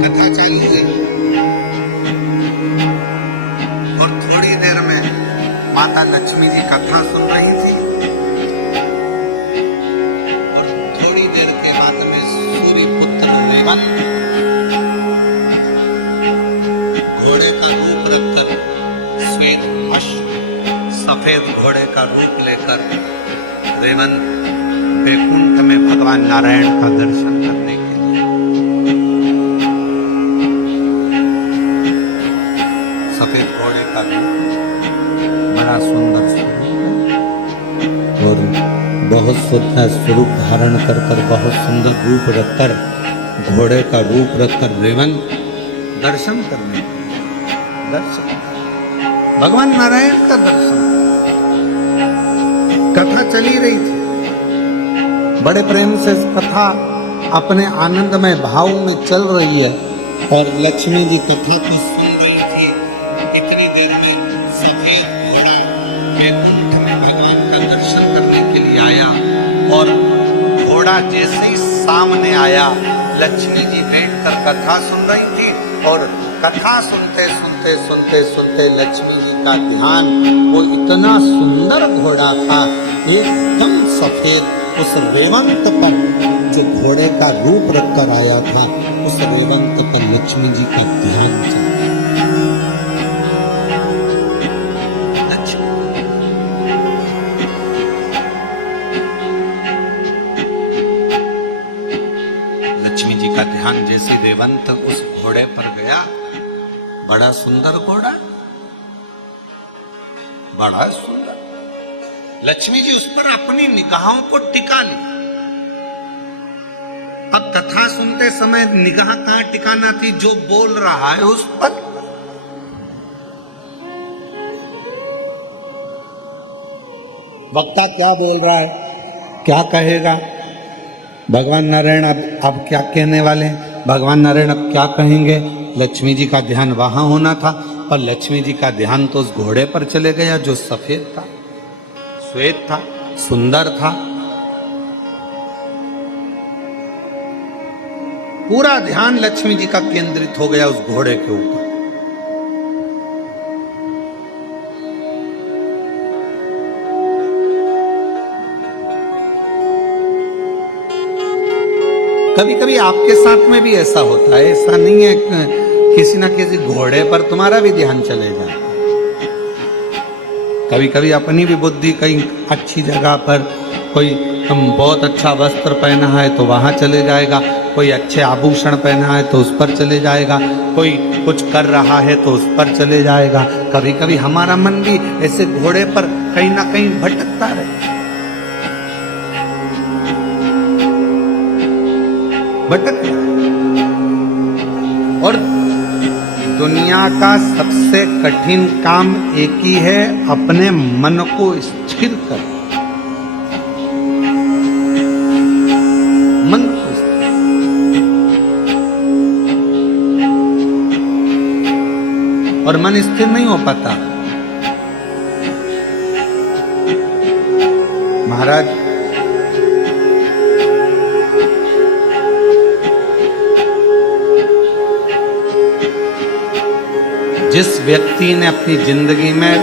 कथा चालू है और थोड़ी देर में माता लक्ष्मी जी कथा सुन रही थी और थोड़ी देर के बाद में सूर्य पुत्र रेवन घोड़े का रूप रखकर, श्वेत अश्व सफेद घोड़े का रूप लेकर रेवन वैकुंठ में भगवान नारायण का दर्शन करने के लिए, सफेद घोड़े का रूप, बड़ा सुंदर स्वरूप और बहुत सुंदर स्वरूप धारण कर कर, बहुत सुंदर रूप रखकर, घोड़े का रूप रखकर रेवन दर्शन करने, दर्शन, भगवान नारायण का दर्शन। कथा चली रही थी, बड़े प्रेम से कथा अपने आनंदमय भाव में चल रही है और लक्ष्मी जी कथा को सुन रही थी। इतनी देर में सफेद घोड़ा वैकुंठ में भगवान का दर्शन करने के लिए आया और घोड़ा जैसे ही सामने आया, लक्ष्मी जी बैठकर कथा सुन रही थी और कथा सुनते सुनते सुनते सुनते लक्ष्मी जी का ध्यान वो इतना सुंदर घोड़ा था, एकदम सफेद, उस रेवंत पर जो घोड़े का रूप रखकर आया था, उस रेवंत पर लक्ष्मी जी का ध्यान चला। लक्ष्मी देवंत उस घोड़े पर गया। बड़ा सुंदर घोड़ा, बड़ा सुंदर। लक्ष्मी जी उस पर अपनी निगाहों को टिका ली। अब कथा सुनते समय निगाह कहां टिकाना थी, जो बोल रहा है उस पर। वक्ता क्या बोल रहा है, क्या कहेगा, भगवान नारायण अब क्या कहने वाले हैं, भगवान नारायण अब क्या कहेंगे। लक्ष्मी जी का ध्यान वहां होना था, पर लक्ष्मी जी का ध्यान तो उस घोड़े पर चले गया जो सफेद था, श्वेत था, सुंदर था। पूरा ध्यान लक्ष्मी जी का केंद्रित हो गया उस घोड़े के ऊपर। कभी कभी आपके साथ में भी ऐसा होता है, ऐसा नहीं है किसी ना किसी घोड़े पर तुम्हारा भी ध्यान चले जाता है। कभी कभी अपनी भी बुद्धि कहीं अच्छी जगह पर, कोई बहुत अच्छा वस्त्र पहना है तो वहां चले जाएगा, कोई अच्छे आभूषण पहना है तो उस पर चले जाएगा, कोई कुछ कर रहा है तो उस पर चले जाएगा। कभी कभी हमारा मन भी ऐसे घोड़े पर कहीं ना कहीं भटकता रहता है, भटक। और दुनिया का सबसे कठिन काम एक ही है, अपने मन को स्थिर कर, मन को स्थिर। और मन स्थिर नहीं हो पाता। महाराज जिस व्यक्ति ने अपनी जिंदगी में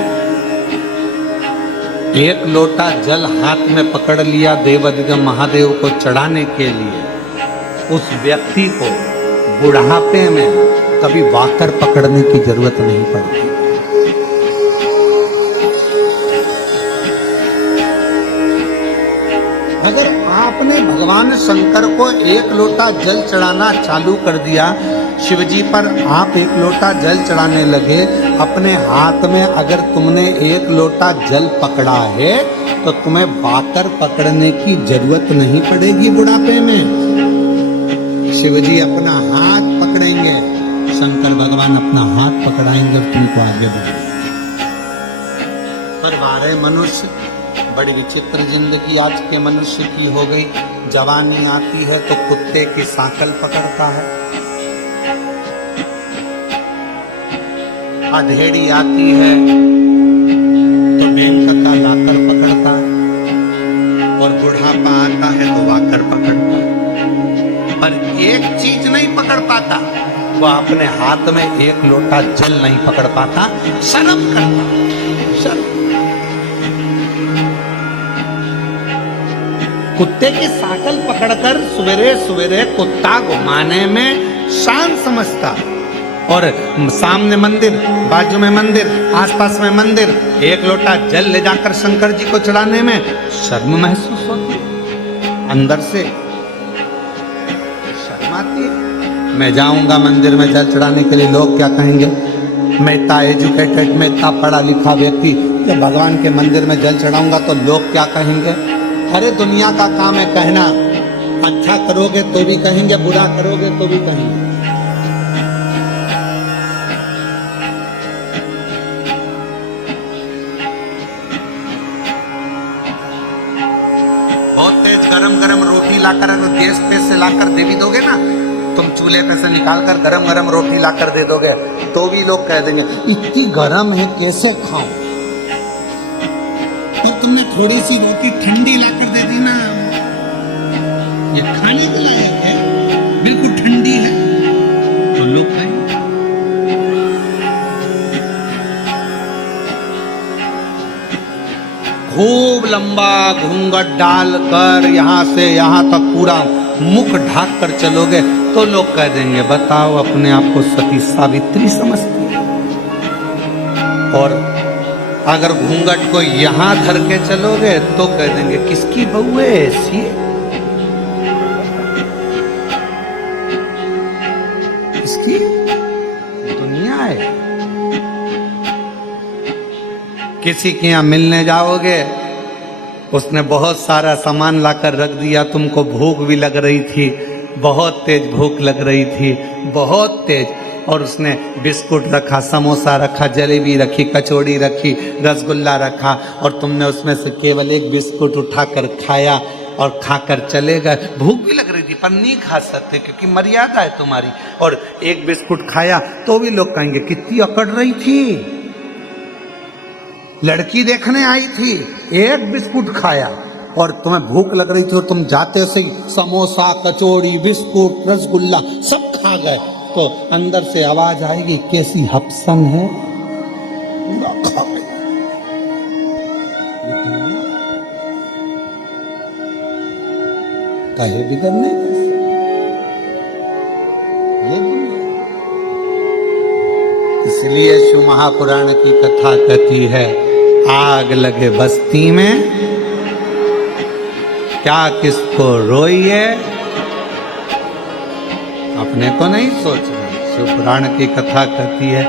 एक लोटा जल हाथ में पकड़ लिया देवाधिदेव महादेव को चढ़ाने के लिए, उस व्यक्ति को बुढ़ापे में कभी वाकर पकड़ने की जरूरत नहीं पड़ती। अगर आपने भगवान शंकर को एक लोटा जल चढ़ाना चालू कर दिया, शिवजी पर आप एक लोटा जल चढ़ाने लगे, अपने हाथ में अगर तुमने एक लोटा जल पकड़ा है तो तुम्हें वाकर पकड़ने की जरूरत नहीं पड़ेगी बुढ़ापे में। शिवजी अपना हाथ पकड़ेंगे, शंकर भगवान अपना हाथ पकड़ाएंगे और तुमको आगे बढ़ाएंगे। पर वारे मनुष्य, बड़ी विचित्र जिंदगी आज के मनुष्य की हो गई। जवानी आती है तो कुत्ते की सांकल पकड़ता है, अधेड़ी आती है तो बैंक का लाकर पकड़ता है, और बुढ़ापा आता है तो वाकर पकड़ता है। पर एक चीज नहीं पकड़ पाता, वो अपने हाथ में एक लोटा जल नहीं पकड़ पाता, शर्म करता, शर्म। कुत्ते की सांकल पकड़कर सवेरे सवेरे कुत्ता घुमाने में शान समझता, और सामने मंदिर, बाजू में मंदिर, आसपास में मंदिर, एक लोटा जल ले जाकर शंकर जी को चढ़ाने में शर्म महसूस होती, अंदर से शर्म आती है। मैं जाऊंगा मंदिर में जल चढ़ाने के लिए, लोग क्या कहेंगे। मैं इतना एजुकेटेड, मैं इतना पढ़ा लिखा व्यक्ति, जब भगवान के मंदिर में जल चढ़ाऊंगा तो लोग क्या कहेंगे। अरे दुनिया का काम है कहना, अच्छा करोगे तो भी कहेंगे, बुरा करोगे तो भी कहेंगे। गरम गरम रोटी लाकर, अगर गैस पे से लाकर दे भी दोगे ना, तुम चूल्हे पे से निकाल कर गरम गरम रोटी लाकर दे दोगे तो भी लोग कह देंगे इतनी गरम है कैसे खाऊं। और तुमने थोड़ी सी रोटी ठंडी लाकर दे दी ना, ये खाने के लायक है, बिल्कुल ठंडी है, तो लोग खाएंगे। खूब लंबा घूंघट डालकर यहाँ से यहाँ तक पूरा मुख ढाक कर चलोगे तो लोग कह देंगे बताओ अपने आप को सती सावित्री समझती है। और अगर घूंघट को यहाँ धर के चलोगे तो कह देंगे किसकी बहू है ऐसी। किसी के यहाँ मिलने जाओगे, उसने बहुत सारा सामान लाकर रख दिया, तुमको भूख भी लग रही थी, बहुत तेज भूख लग रही थी, बहुत तेज, और उसने बिस्कुट रखा, समोसा रखा, जलेबी रखी, कचौड़ी रखी, रसगुल्ला रखा, और तुमने उसमें से केवल एक बिस्कुट उठाकर खाया और खाकर चले गए। भूख भी लग रही थी पर नहीं खा सकते क्योंकि मर्यादा है तुम्हारी, और एक बिस्कुट खाया तो भी लोग कहेंगे कितनी अकड़ रही थी, लड़की देखने आई थी, एक बिस्कुट खाया, और तुम्हें भूख लग रही थी और तुम जाते से ही समोसा, कचौड़ी, बिस्कुट, रसगुल्ला सब खा गए, तो अंदर से आवाज आएगी कैसी हपसन है, पूरा खा गए। कहे बिगड़ने ये दुनिया। इसलिए शिव महापुराण की कथा कहती है, आग लगे बस्ती में क्या किसको रोइए, अपने को नहीं सोचना। शिव पुराण की कथा कहती है,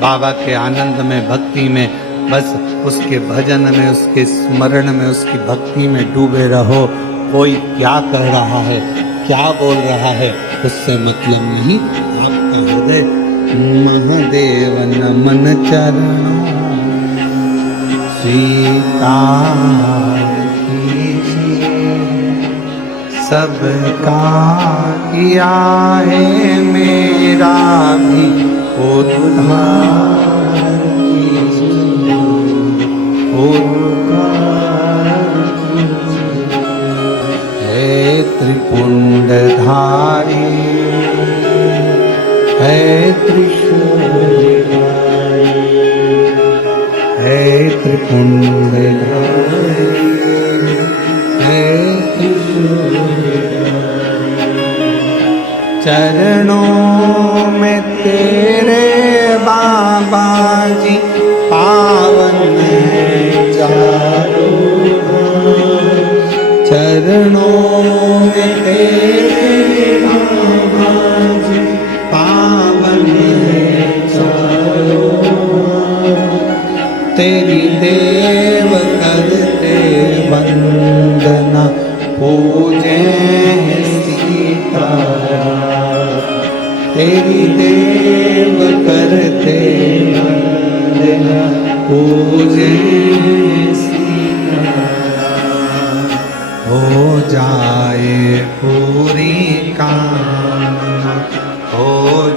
बाबा के आनंद में, भक्ति में, बस उसके भजन में, उसके स्मरण में, उसकी भक्ति में डूबे रहो। कोई क्या कह रहा है, क्या बोल रहा है, उससे मतलब नहीं। आपका हृदय महादेव नमन चरणों स्वीकार कीजिए, सबका किया है मेरा भी उद्धार कीजिए, उद्धार कीजिए। हे त्रिपुंडधारी, हे त्रिशूलधारी, हे त्रिपुंडधारी, हे चरणों में तेरे बाबा जी पावन है चारों, चरणों में तेरे बाबा जी पावन है चारों, तेरी देव करते वंदना पूजे तेरी देव करते वंदना पूजे हो जाए पूरी कामना, हो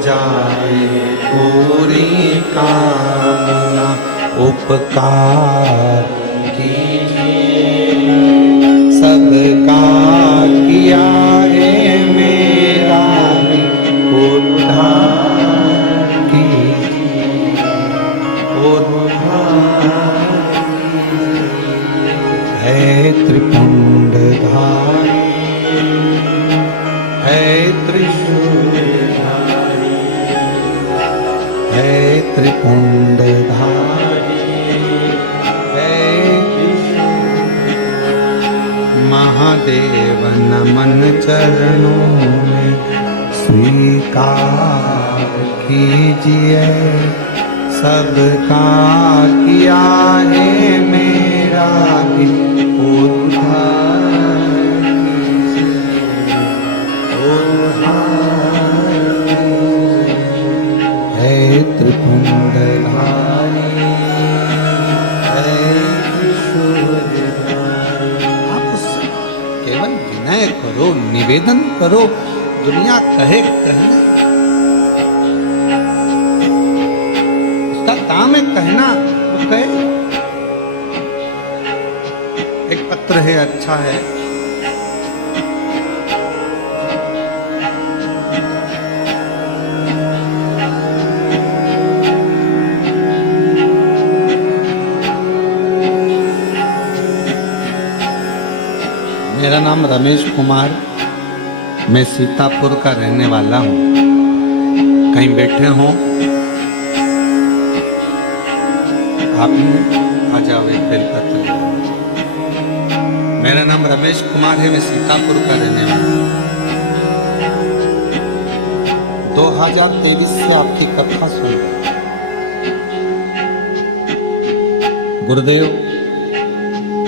जाए पूरी कामना, उपकार कीजिए, सबका किया है मेरा भी उद्धार कीजिए, उद्धार है त्रिपुंडधारी, है त्रिशूलधारी, है त्रिपुंडधारी, महादेव नमन चरणों में स्वीकार कीजिए, सबका किया है मेरा भी उद्धार कीजिए, उद्धार है त्रिपुंडधारी, है त्रिशूलधारी। आप उससे केवल विनय करो, निवेदन करो, दुनिया कहे कहना, उसका काम है कहना, वो कहे। एक पत्र है, अच्छा है, मेरा नाम रमेश कुमार, मैं सीतापुर का रहने वाला हूँ। कहीं बैठे हो आप आ जाओ, एक बेलपत्र। मेरा नाम रमेश कुमार है, मैं सीतापुर का रहने वाला हूँ। 2023 से आपकी कथा सुन, गुरुदेव,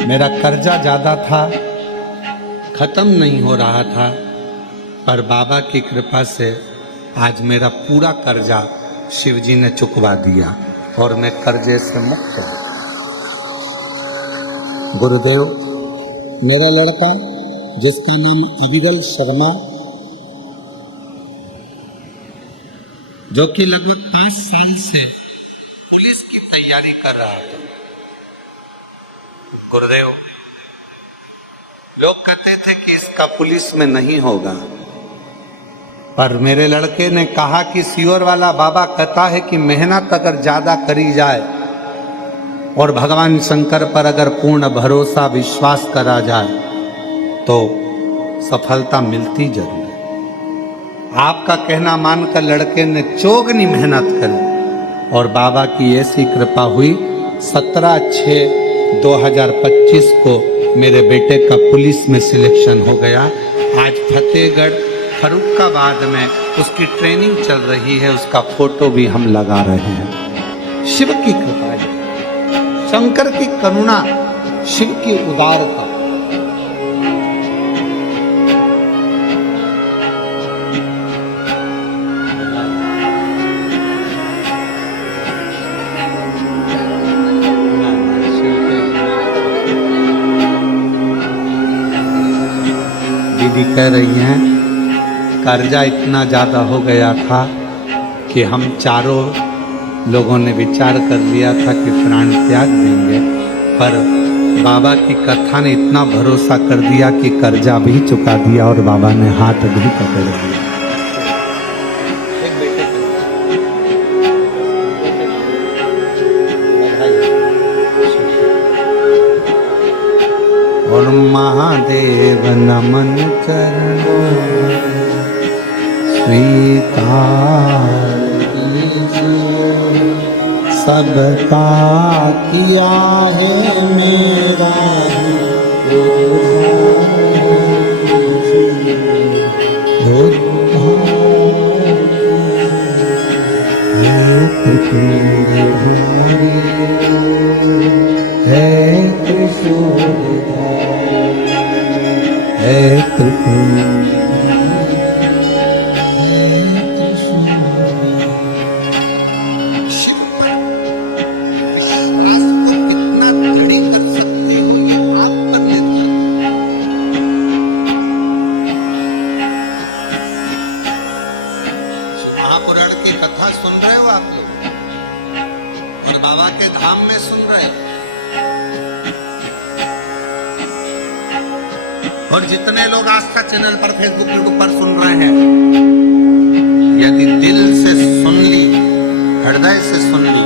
मेरा कर्जा ज्यादा था, खत्म नहीं हो रहा था, पर बाबा की कृपा से आज मेरा पूरा कर्जा शिवजी ने चुकवा दिया और मैं कर्जे से मुक्त हूं। गुरुदेव, मेरा लड़का जिसका नाम अविरल शर्मा, जो कि लगभग 5 साल से पुलिस की तैयारी कर रहा है। गुरुदेव, लोग कहते थे कि इसका पुलिस में नहीं होगा, पर मेरे लड़के ने कहा कि सियोर वाला बाबा कहता है कि मेहनत अगर ज्यादा करी जाए और भगवान शंकर पर अगर पूर्ण भरोसा विश्वास करा जाए तो सफलता मिलती जरूर है। आपका कहना मानकर लड़के ने चौगनी मेहनत करी और बाबा की ऐसी कृपा हुई। 17/6/2025 को मेरे बेटे का पुलिस में सिलेक्शन हो गया। आज फतेहगढ़ फरुखाबाद में उसकी ट्रेनिंग चल रही है, उसका फोटो भी हम लगा रहे हैं। शिव की कृपा है, शंकर की करुणा, शिव की उदारता। दीदी कह रही हैं कर्जा इतना ज़्यादा हो गया था कि हम चारों लोगों ने विचार कर लिया था कि प्राण त्याग देंगे, पर बाबा की कथा ने इतना भरोसा कर दिया कि कर्जा भी चुका दिया और बाबा ने हाथ भी पकड़ दिया। और महादेव नमन चरणों स्वीकार सबका किया है मेरा है कृष्ण है कृष्ण। महापुराण की कथा सुन रहे हो आप लोग और बाबा के धाम में सुन रहे हो, और जितने लोग आस्था चैनल पर फेसबुक यूट्यूब पर सुन रहे हैं, यदि दिल से सुन ली, हृदय से सुन ली,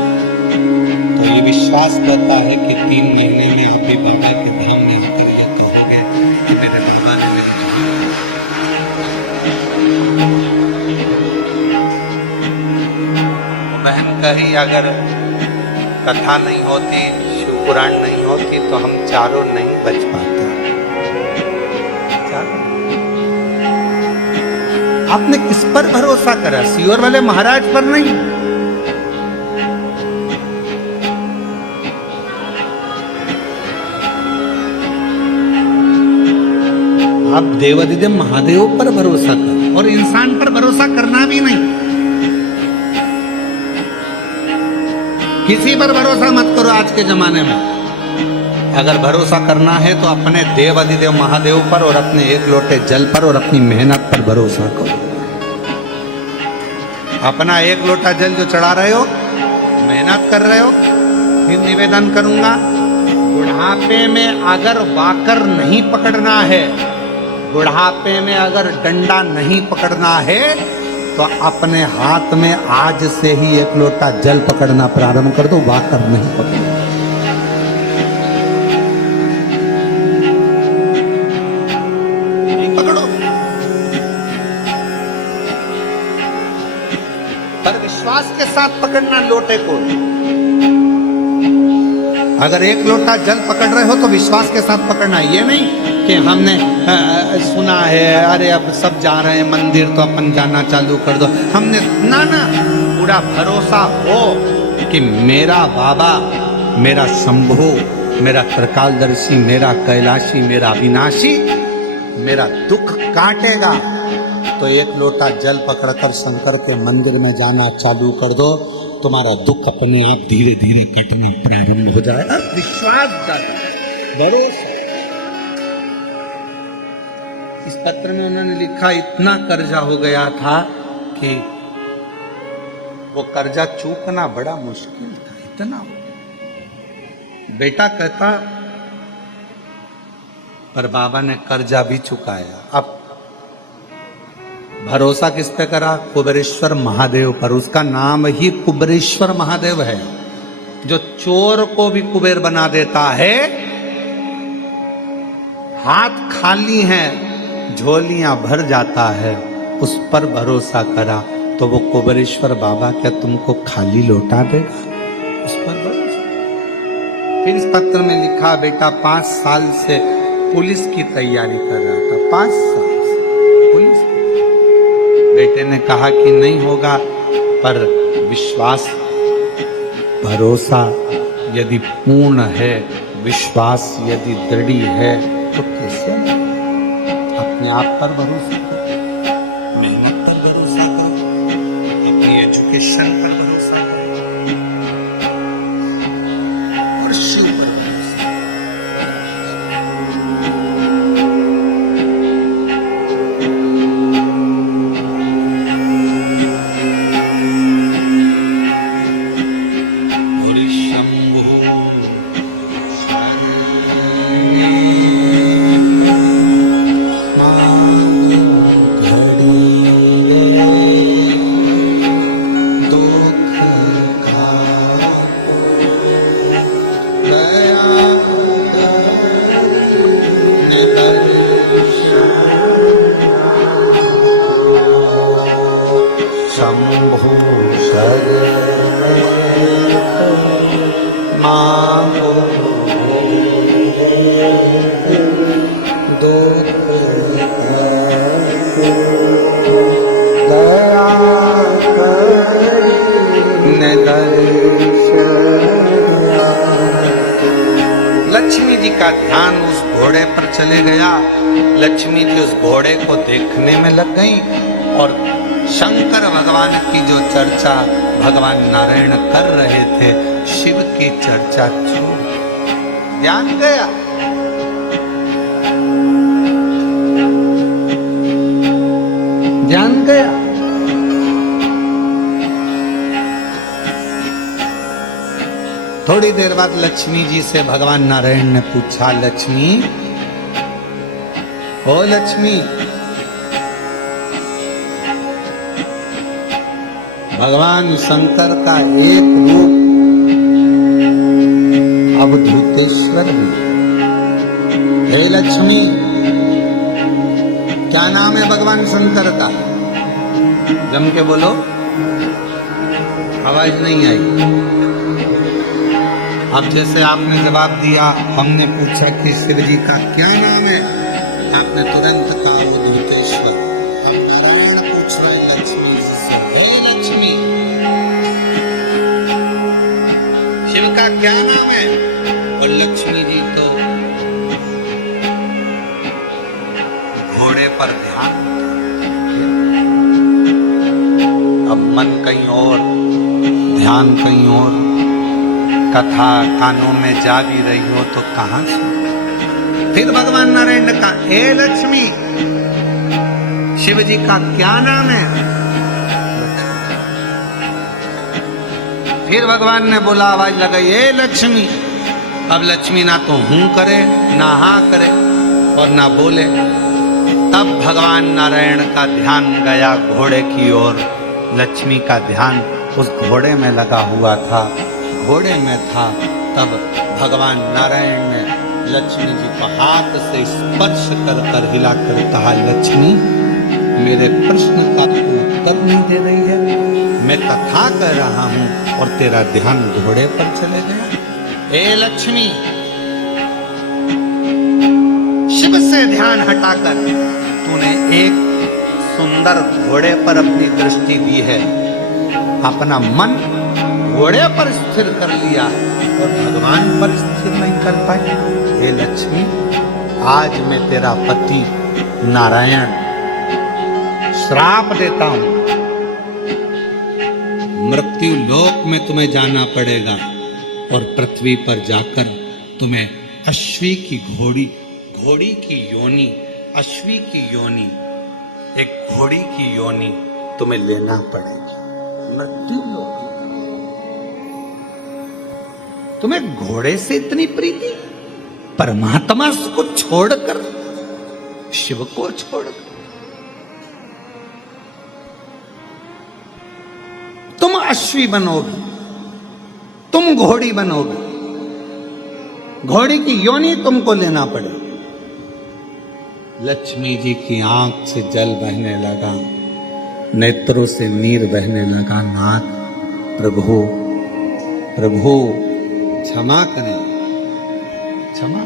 तो ये विश्वास करता है कि 3 महीने में आप भी बाबा के धाम में आकर ये कहोगे कि मेरे बाबा ने बहन कही अगर कथा नहीं होती, शिव पुराण नहीं होती तो हम चारों नहीं बच पाते। आपने किस पर भरोसा करा? सियोर वाले महाराज पर नहीं। आप देवादिदेव महादेव पर भरोसा करो और इंसान पर भरोसा करना भी नहीं। किसी पर भरोसा मत करो आज के जमाने में। अगर भरोसा करना है तो अपने देव अधिदेव महादेव पर और अपने एक लोटे जल पर और अपनी मेहनत पर भरोसा करो। अपना एक लोटा जल जो चढ़ा रहे हो, मेहनत कर रहे हो, फिर निवेदन करूंगा, बुढ़ापे में अगर वाकर नहीं पकड़ना है, बुढ़ापे में अगर डंडा नहीं पकड़ना है, तो अपने हाथ में आज से ही एक लोटा जल पकड़ना प्रारंभ कर दो, वाकर नहीं पकड़ना। पकड़ो, पर विश्वास के साथ पकड़ना लोटे को। अगर एक लोटा जल पकड़ रहे हो तो विश्वास के साथ पकड़ना, ये नहीं कि हमने सुना है, अरे अब सब जा रहे हैं मंदिर तो अपन जाना चालू कर दो। हमने ना पूरा भरोसा हो कि मेरा बाबा मेरा शंभो, मेरा त्रिकालदर्शी, मेरा कैलाशी, मेरा अविनाशी मेरा दुख काटेगा तो एक लोटा जल पकड़कर शंकर के मंदिर में जाना चालू कर दो, तुम्हारा दुख अपने आप धीरे धीरे कटना प्रारंभ हो जाएगा। विश्वास जाता, भरोसा। इस पत्र में उन्होंने लिखा इतना कर्जा हो गया था कि वो कर्जा चूकना बड़ा मुश्किल था, इतना हो। बेटा कहता पर बाबा ने कर्जा भी चुकाया। अब भरोसा किस पे करा? कुबेरेश्वर महादेव पर। उसका नाम ही कुबेरेश्वर महादेव है, जो चोर को भी कुबेर बना देता है। हाथ खाली है, झोलियां भर जाता है, उस पर भरोसा करा तो वो कुबेरेश्वर बाबा क्या तुमको खाली लौटा देगा? उस पर भरोसा। फिर इस पत्र में लिखा, बेटा 5 साल से पुलिस की तैयारी कर रहा था, 5 साल से पुलिस। बेटे ने कहा कि नहीं होगा, पर विश्वास, भरोसा यदि पूर्ण है, विश्वास यदि दृढ़ है तो कैसे अपने आप पर भरोसा करो, मेहनत पर भरोसा करो, अपनी एजुकेशन पर भरोसा करो और शिव पर भरोसा। लक्ष्मी जी का ध्यान उस घोड़े पर चले गया। लक्ष्मी जी उस घोड़े को देखने में लग गई और शंकर भगवान की जो चर्चा भगवान नारायण कर रहे थे, शिव की चर्चा छोड़ ध्यान गया। ध्यान गया। थोड़ी देर बाद लक्ष्मी जी से भगवान नारायण ने पूछा, लक्ष्मी, ओ लक्ष्मी, भगवान शंकर का एक रूप अवधूतेश्वर भी। हे लक्ष्मी, क्या नाम है भगवान शंकर का? जम के बोलो, आवाज नहीं आई। अब जैसे आपने जवाब दिया, हमने पूछा कि शिव जी का क्या नाम है, आपने तुरंत कहा अवधूतेश्वर। अब नारायण पूछ रहे लक्ष्मी जी से, हे लक्ष्मी, शिव का क्या नाम है? और लक्ष्मी जी तो घोड़े पर ध्यान। अब मन कहीं और, ध्यान कहीं और, कथा कानों में जा भी रही हो तो कहां सुन। फिर भगवान नारायण ने कहा, हे लक्ष्मी, शिव जी का क्या नाम है? फिर भगवान ने बोला, आवाज लगाई, हे लक्ष्मी। अब लक्ष्मी ना तो हूं करे, ना हाँ करे और ना बोले। तब भगवान नारायण का ध्यान गया घोड़े की ओर। लक्ष्मी का ध्यान उस घोड़े में लगा हुआ था, घोड़े में था। तब भगवान नारायण ने लक्ष्मी जी को हाथ से स्पर्श कर कर हिलाकर कहा, लक्ष्मी, मेरे प्रश्न का तू उत्तर नहीं दे रही है। मैं कथा कर रहा हूं और तेरा ध्यान घोड़े पर चले गया। ए लक्ष्मी, शिव से ध्यान हटाकर तूने एक सुंदर घोड़े पर अपनी दृष्टि दी है। अपना मन घोड़े पर स्थिर कर लिया और भगवान पर स्थिर नहीं कर पाए। हे लक्ष्मी, आज मैं तेरा पति नारायण श्राप देता हूं, मृत्यु लोक में तुम्हें जाना पड़ेगा और पृथ्वी पर जाकर तुम्हें अश्वी की घोड़ी, घोड़ी की योनि, अश्वी की योनि, एक घोड़ी की योनि तुम्हें लेना पड़ेगी। मृत्यु लोक, तुम्हें घोड़े से इतनी प्रीति, परमात्मा को छोड़कर, शिव को छोड़कर तुम अश्वी बनोगी, तुम घोड़ी बनोगी, घोड़ी की योनि तुमको लेना पड़ेगा। लक्ष्मी जी की आंख से जल बहने लगा, नेत्रों से नीर बहने लगा। नाथ प्रभु, प्रभु क्षमा करें, क्षमा।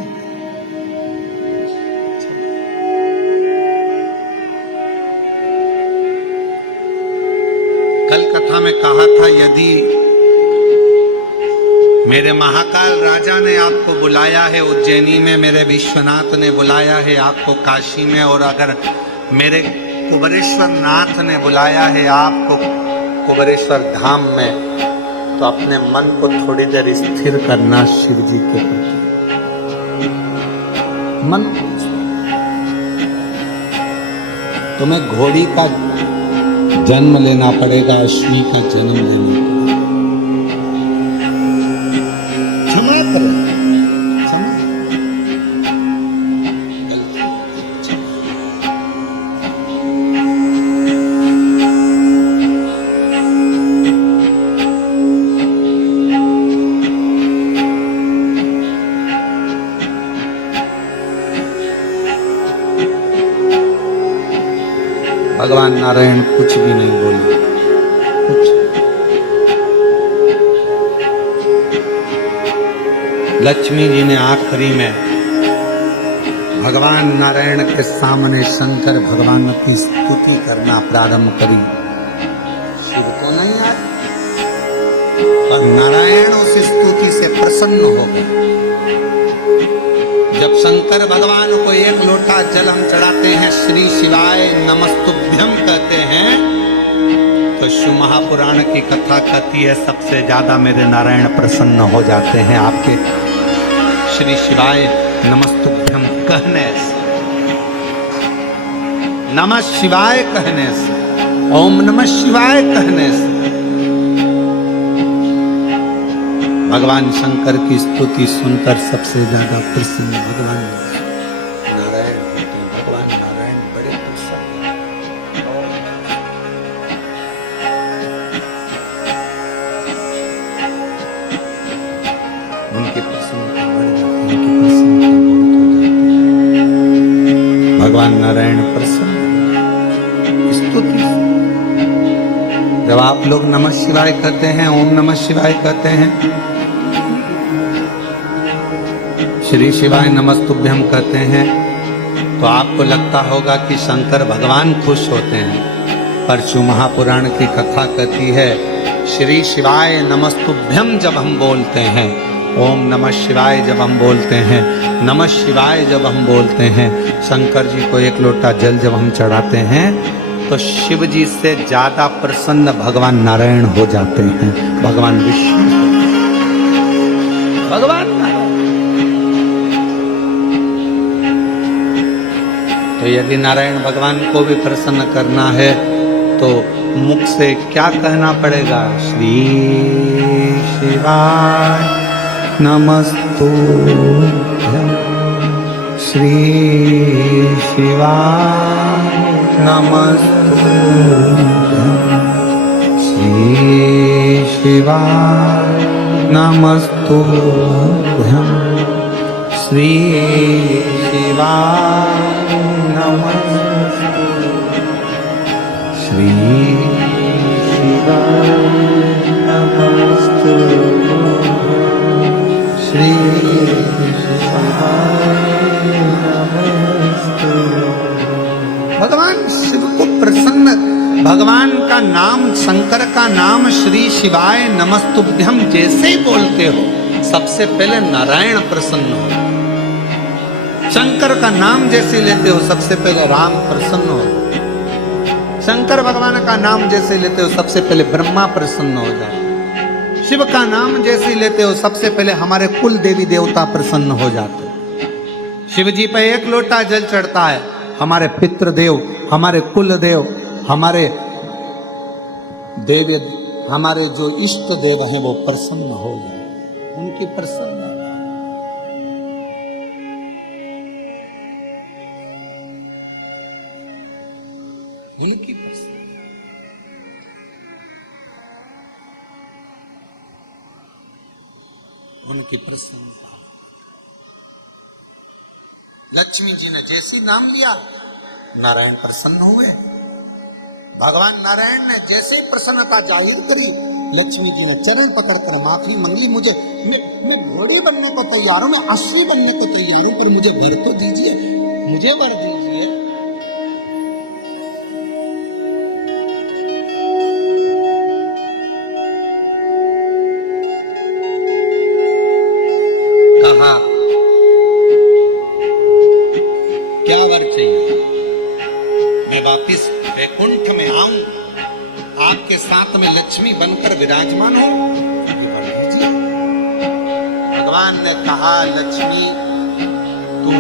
कल कथा में कहा था, यदि मेरे महाकाल राजा ने आपको बुलाया है उज्जैनी में, मेरे विश्वनाथ ने बुलाया है आपको काशी में, और अगर मेरे कुबेरेश्वर नाथ ने बुलाया है आपको कुबेरेश्वर धाम में, तो अपने मन को थोड़ी देर स्थिर करना शिव जी के प्रति। मन, तुम्हें घोड़ी का जन्म लेना पड़ेगा, अश्वी का जन्म लेना पड़ेगा। क्षमा करें, क्षमा। भगवान नारायण कुछ भी नहीं बोले, कुछ। लक्ष्मी जी ने आखिरी में भगवान नारायण के सामने शंकर भगवान की स्तुति करना प्रारंभ करी। शिव को नहीं आए, पर नारायण उस स्तुति से प्रसन्न हो गए। जब शंकर भगवान को एक लोटा जल हम चढ़ाते हैं, श्री शिवाय नमस्तुभ्यम कहते हैं, तो शिव महापुराण की कथा कहती है सबसे ज्यादा मेरे नारायण प्रसन्न हो जाते हैं आपके श्री शिवाय नमस्तुभ्यम कहने से, नमः शिवाय कहने से, ओम नमः शिवाय कहने से। भगवान शंकर की स्तुति सुनकर सबसे ज्यादा प्रसन्न भगवान नारायण होते हैं। भगवान नारायण बड़े प्रसन्न, उनकी प्रसन्नता बढ़ जाती है, उनकी प्रसन्नता बहुत हो जाती है। भगवान नारायण प्रसन्न स्तुति। जब आप लोग नमः शिवाय कहते हैं, ओम नमः शिवाय कहते हैं, श्री शिवाय नमस्तुभ्यम कहते हैं, तो आपको लगता होगा कि शंकर भगवान खुश होते हैं। पर शिव महापुराण की कथा कहती है, श्री शिवाय नमस्तुभ्यम जब हम बोलते हैं, ओम नमः शिवाय जब हम बोलते हैं, नमः शिवाय जब हम बोलते हैं, शंकर जी को एक लोटा जल जब हम चढ़ाते हैं, तो शिव जी से ज्यादा प्रसन्न भगवान नारायण हो जाते हैं। भगवान विष्णु, भगवान नारायण। तो यदि नारायण भगवान को भी प्रसन्न करना है तो मुख से क्या कहना पड़ेगा? श्री शिवाय नमस्तुभ्यं, श्री शिवाय नमस्तुभ्यं, श्री शिवाय नमस्तुभ्यं, श्री शिवाय श्री शिवाय नमस्तुभ्यं, श्री शिवाय नमस्तुभ्यं। भगवान शिव को प्रसन्न, भगवान का नाम, शंकर का नाम श्री शिवाय नमस्तुभ्यम जैसे बोलते हो, सबसे पहले नारायण प्रसन्न हो। शंकर का नाम जैसे लेते हो, सबसे पहले राम प्रसन्न हो। शंकर भगवान का नाम जैसे लेते हो, सबसे पहले ब्रह्मा प्रसन्न हो जाते। शिव का नाम जैसे लेते हो, सबसे पहले हमारे कुल देवी देवता प्रसन्न हो जाते। शिव जी पे एक लोटा जल चढ़ता है, हमारे पितृदेव, हमारे कुल देव, हमारे देव, हमारे जो इष्ट देव हैं वो प्रसन्न हो जाए, उनकी प्रसन्न। उनकी उनकी प्रसन्नता। लक्ष्मी जी ने जैसी नाम लिया, नारायण प्रसन्न हुए। भगवान नारायण ने जैसे ही प्रसन्नता जाहिर करी, लक्ष्मी जी ने चरण पकड़कर माफी मांगी। मुझे मैं घोड़ी बनने को तैयार हूं, मैं अश्वी बनने को तैयार हूं, पर मुझे वर तो दीजिए, मुझे वर दीजिए। कहा क्या वर चाहिए? मैं वापिस वैकुंठ में आऊं, आपके साथ में लक्ष्मी बनकर विराजमान हूं, भगवान ने कहा लक्ष्मी तू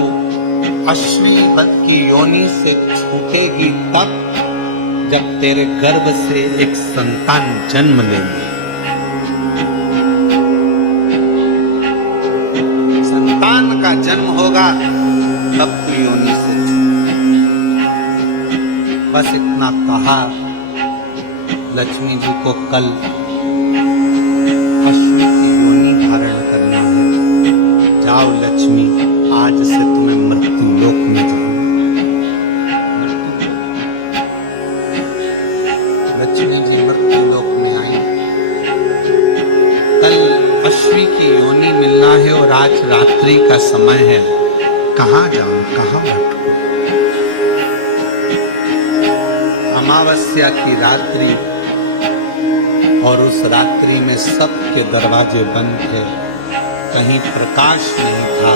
अश्वी की योनि से छूटेगी तब जब तेरे गर्भ से एक संतान जन्म लेगी। संतान का जन्म होगा तब तू योनि से। बस इतना कहा। लक्ष्मी जी को कल अश्वी की योनि धारण करना है। जाओ लक्ष्मी, आज से तुम्हें मृत्यु लोक में जाओ। लक्ष्मी जी मृत्यु लोक में आई। कल अश्वी की योनि मिलना है और आज रात्रि का समय है। कहाँ जाऊं, कहाँ बैठूं? अमावस्या की रात्रि, और उस रात्रि में सबके दरवाजे बंद थे, कहीं प्रकाश नहीं था।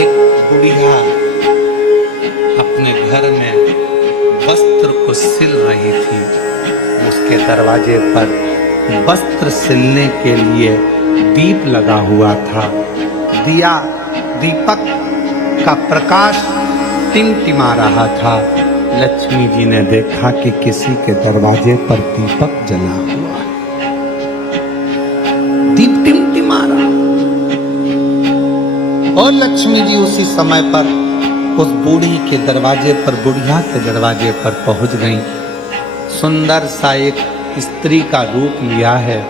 एक बुढ़िया अपने घर में वस्त्र को सिल रही थी। उसके दरवाजे पर वस्त्र सिलने के लिए दीप लगा हुआ था। दिया, दीपक का प्रकाश टिमटिमा रहा था। लक्ष्मी जी ने देखा कि किसी के दरवाजे पर दीपक जला हुआ है, दीप टिमटिमा रहा। और लक्ष्मी जी उसी समय पर उस बूढ़ी के दरवाजे पर, बुढ़िया के दरवाजे पर पहुंच गई। सुंदर सा एक स्त्री का रूप लिया है।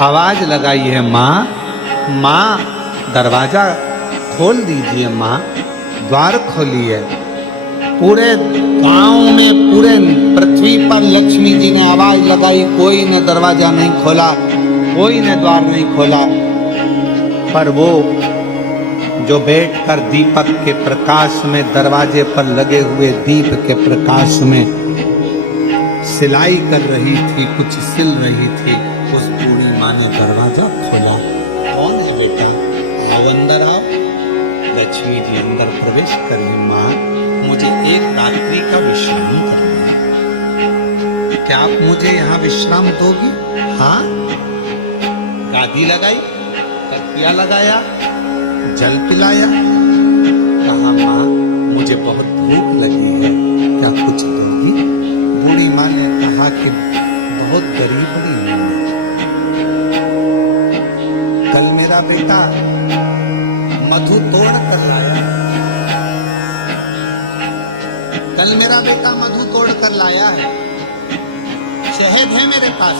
आवाज लगाई है, माँ माँ दरवाजा खोल दीजिए, माँ द्वार खोलिए। पूरे गांव में, पूरे पृथ्वी पर लक्ष्मी जी ने आवाज लगाई, कोई ने दरवाजा नहीं खोला, कोई ने द्वार नहीं खोला। पर वो जो बैठकर दीपक के प्रकाश में, दरवाजे पर लगे हुए दीप के प्रकाश में सिलाई कर रही थी, कुछ सिल रही थी, उस बूढ़ी माँ ने दरवाजा खोला। कौन है बेटा? आओ अंदर आओ। लक्ष्मी जी अंदर प्रवेश करी। माँ मुझे एक रात्रि का विश्राम करना है, क्या आप मुझे यहाँ विश्राम दोगी? हाँ। गादी लगाई, तकिया लगाया, जल पिलाया। कहा माँ मुझे बहुत भूख लगी है, क्या कुछ दोगी? बूढ़ी माँ ने कहा कि बहुत गरीबड़ी हूँ, कल मेरा बेटा मधु तोड़ कर लाया, कल मेरा बेटा मधु तोड़ कर लाया है, शहद है मेरे पास,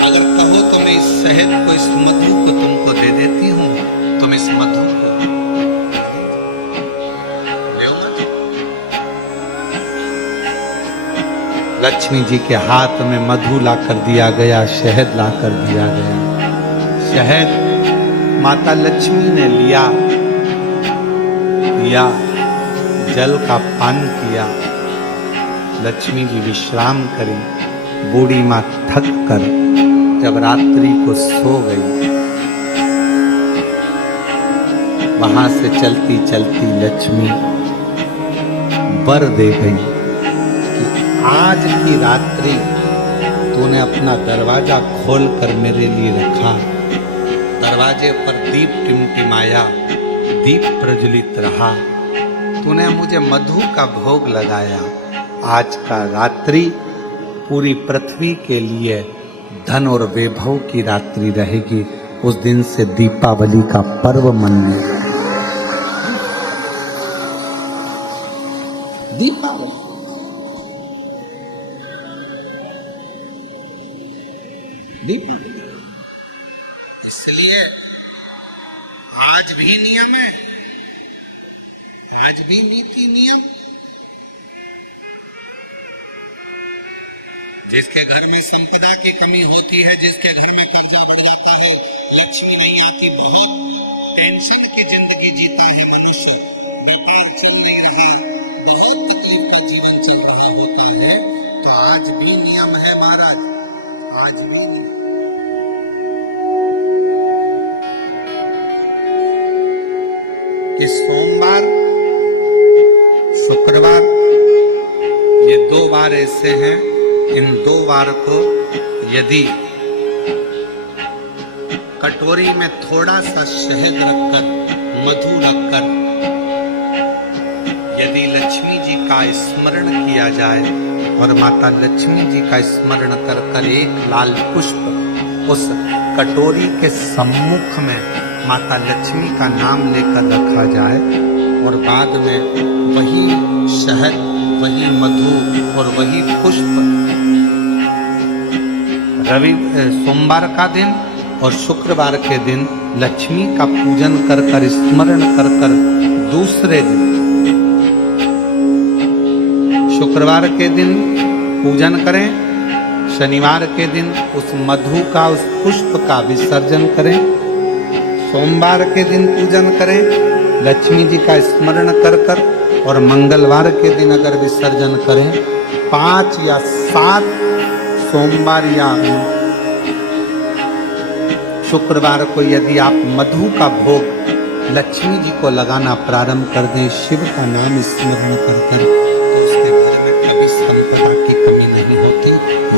अगर कहो तो मैं इस शहद को, इस मधु को तुमको दे देती हूँ, तुम इस मधु को ले मधु। लक्ष्मी जी के हाथ में मधु ला कर दिया गया, शहद ला कर दिया गया। शहद माता लक्ष्मी ने लिया, जल का पान किया। लक्ष्मी जी विश्राम करी। बूढ़ी माँ थक कर जब रात्रि को सो गई, वहां से चलती चलती लक्ष्मी वर दे गई कि आज की रात्रि तूने अपना दरवाजा खोल कर मेरे लिए रखा। दरवाजे पर दीप टिमटिमाया, दीप प्रज्वलित रहा। तूने मुझे मधु का भोग लगाया। आज का रात्रि पूरी पृथ्वी के लिए धन और वैभव की रात्रि रहेगी। उस दिन से दीपावली का पर्व मनाएगा। दीपावली दीपावली इसलिए आज भी नियम है, आज भी नीति नियम। जिसके घर में संपदा की कमी होती है, जिसके घर में कर्जा बढ़ जाता है, लक्ष्मी नहीं आती, बहुत टेंशन की जिंदगी जीता है मनुष्य, व्यापार चल नहीं रहा, बहुत तकलीफ का जीवन चल रहा होता है, तो आज भी नियम है महाराज, आज भी कि सोमवार शुक्रवार ये 2 बार ऐसे हैं, इन 2 बार को यदि कटोरी में थोड़ा सा शहद रखकर, मधु रखकर यदि लक्ष्मी जी का स्मरण किया जाए और माता लक्ष्मी जी का स्मरण कर कर एक लाल पुष्प उस कटोरी के सम्मुख में माता लक्ष्मी का नाम लेकर रखा जाए और बाद में वही शहद, वही मधु और वही पुष्प सोमवार का दिन और शुक्रवार के दिन लक्ष्मी का पूजन कर कर, स्मरण कर कर, दूसरे दिन शुक्रवार के दिन पूजन करें, शनिवार के दिन उस मधु का, उस पुष्प का विसर्जन करें, सोमवार के दिन पूजन करें लक्ष्मी जी का स्मरण कर कर, और मंगलवार के दिन अगर विसर्जन करें, 5 या 7 सोमवार या शुक्रवार को यदि आप मधु का भोग लक्ष्मी जी को लगाना प्रारंभ कर दें, शिव का नाम स्मरण कर कर, तो उसके घर में कभी संपदा की कमी नहीं होती।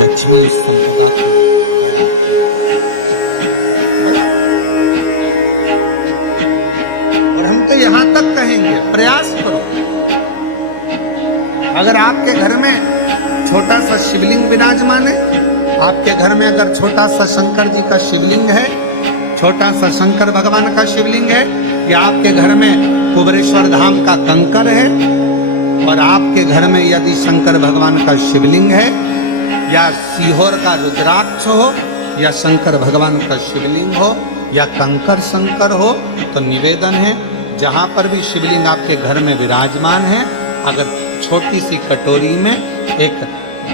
लक्ष्मी संपदा और हम तो यहां तक कहेंगे, प्रयास करो, अगर आपके घर में छोटा सा शिवलिंग विराजमान है, आपके घर में अगर छोटा सा शंकर जी का शिवलिंग है, छोटा सा शंकर भगवान का शिवलिंग है, या आपके घर में कुबेरेश्वर धाम का कंकर है, और आपके घर में यदि शंकर भगवान का शिवलिंग है, या सीहोर का रुद्राक्ष हो, या शंकर भगवान का शिवलिंग हो, या कंकर शंकर हो, तो निवेदन है जहाँ पर भी शिवलिंग आपके घर में विराजमान है, अगर छोटी सी कटोरी में एक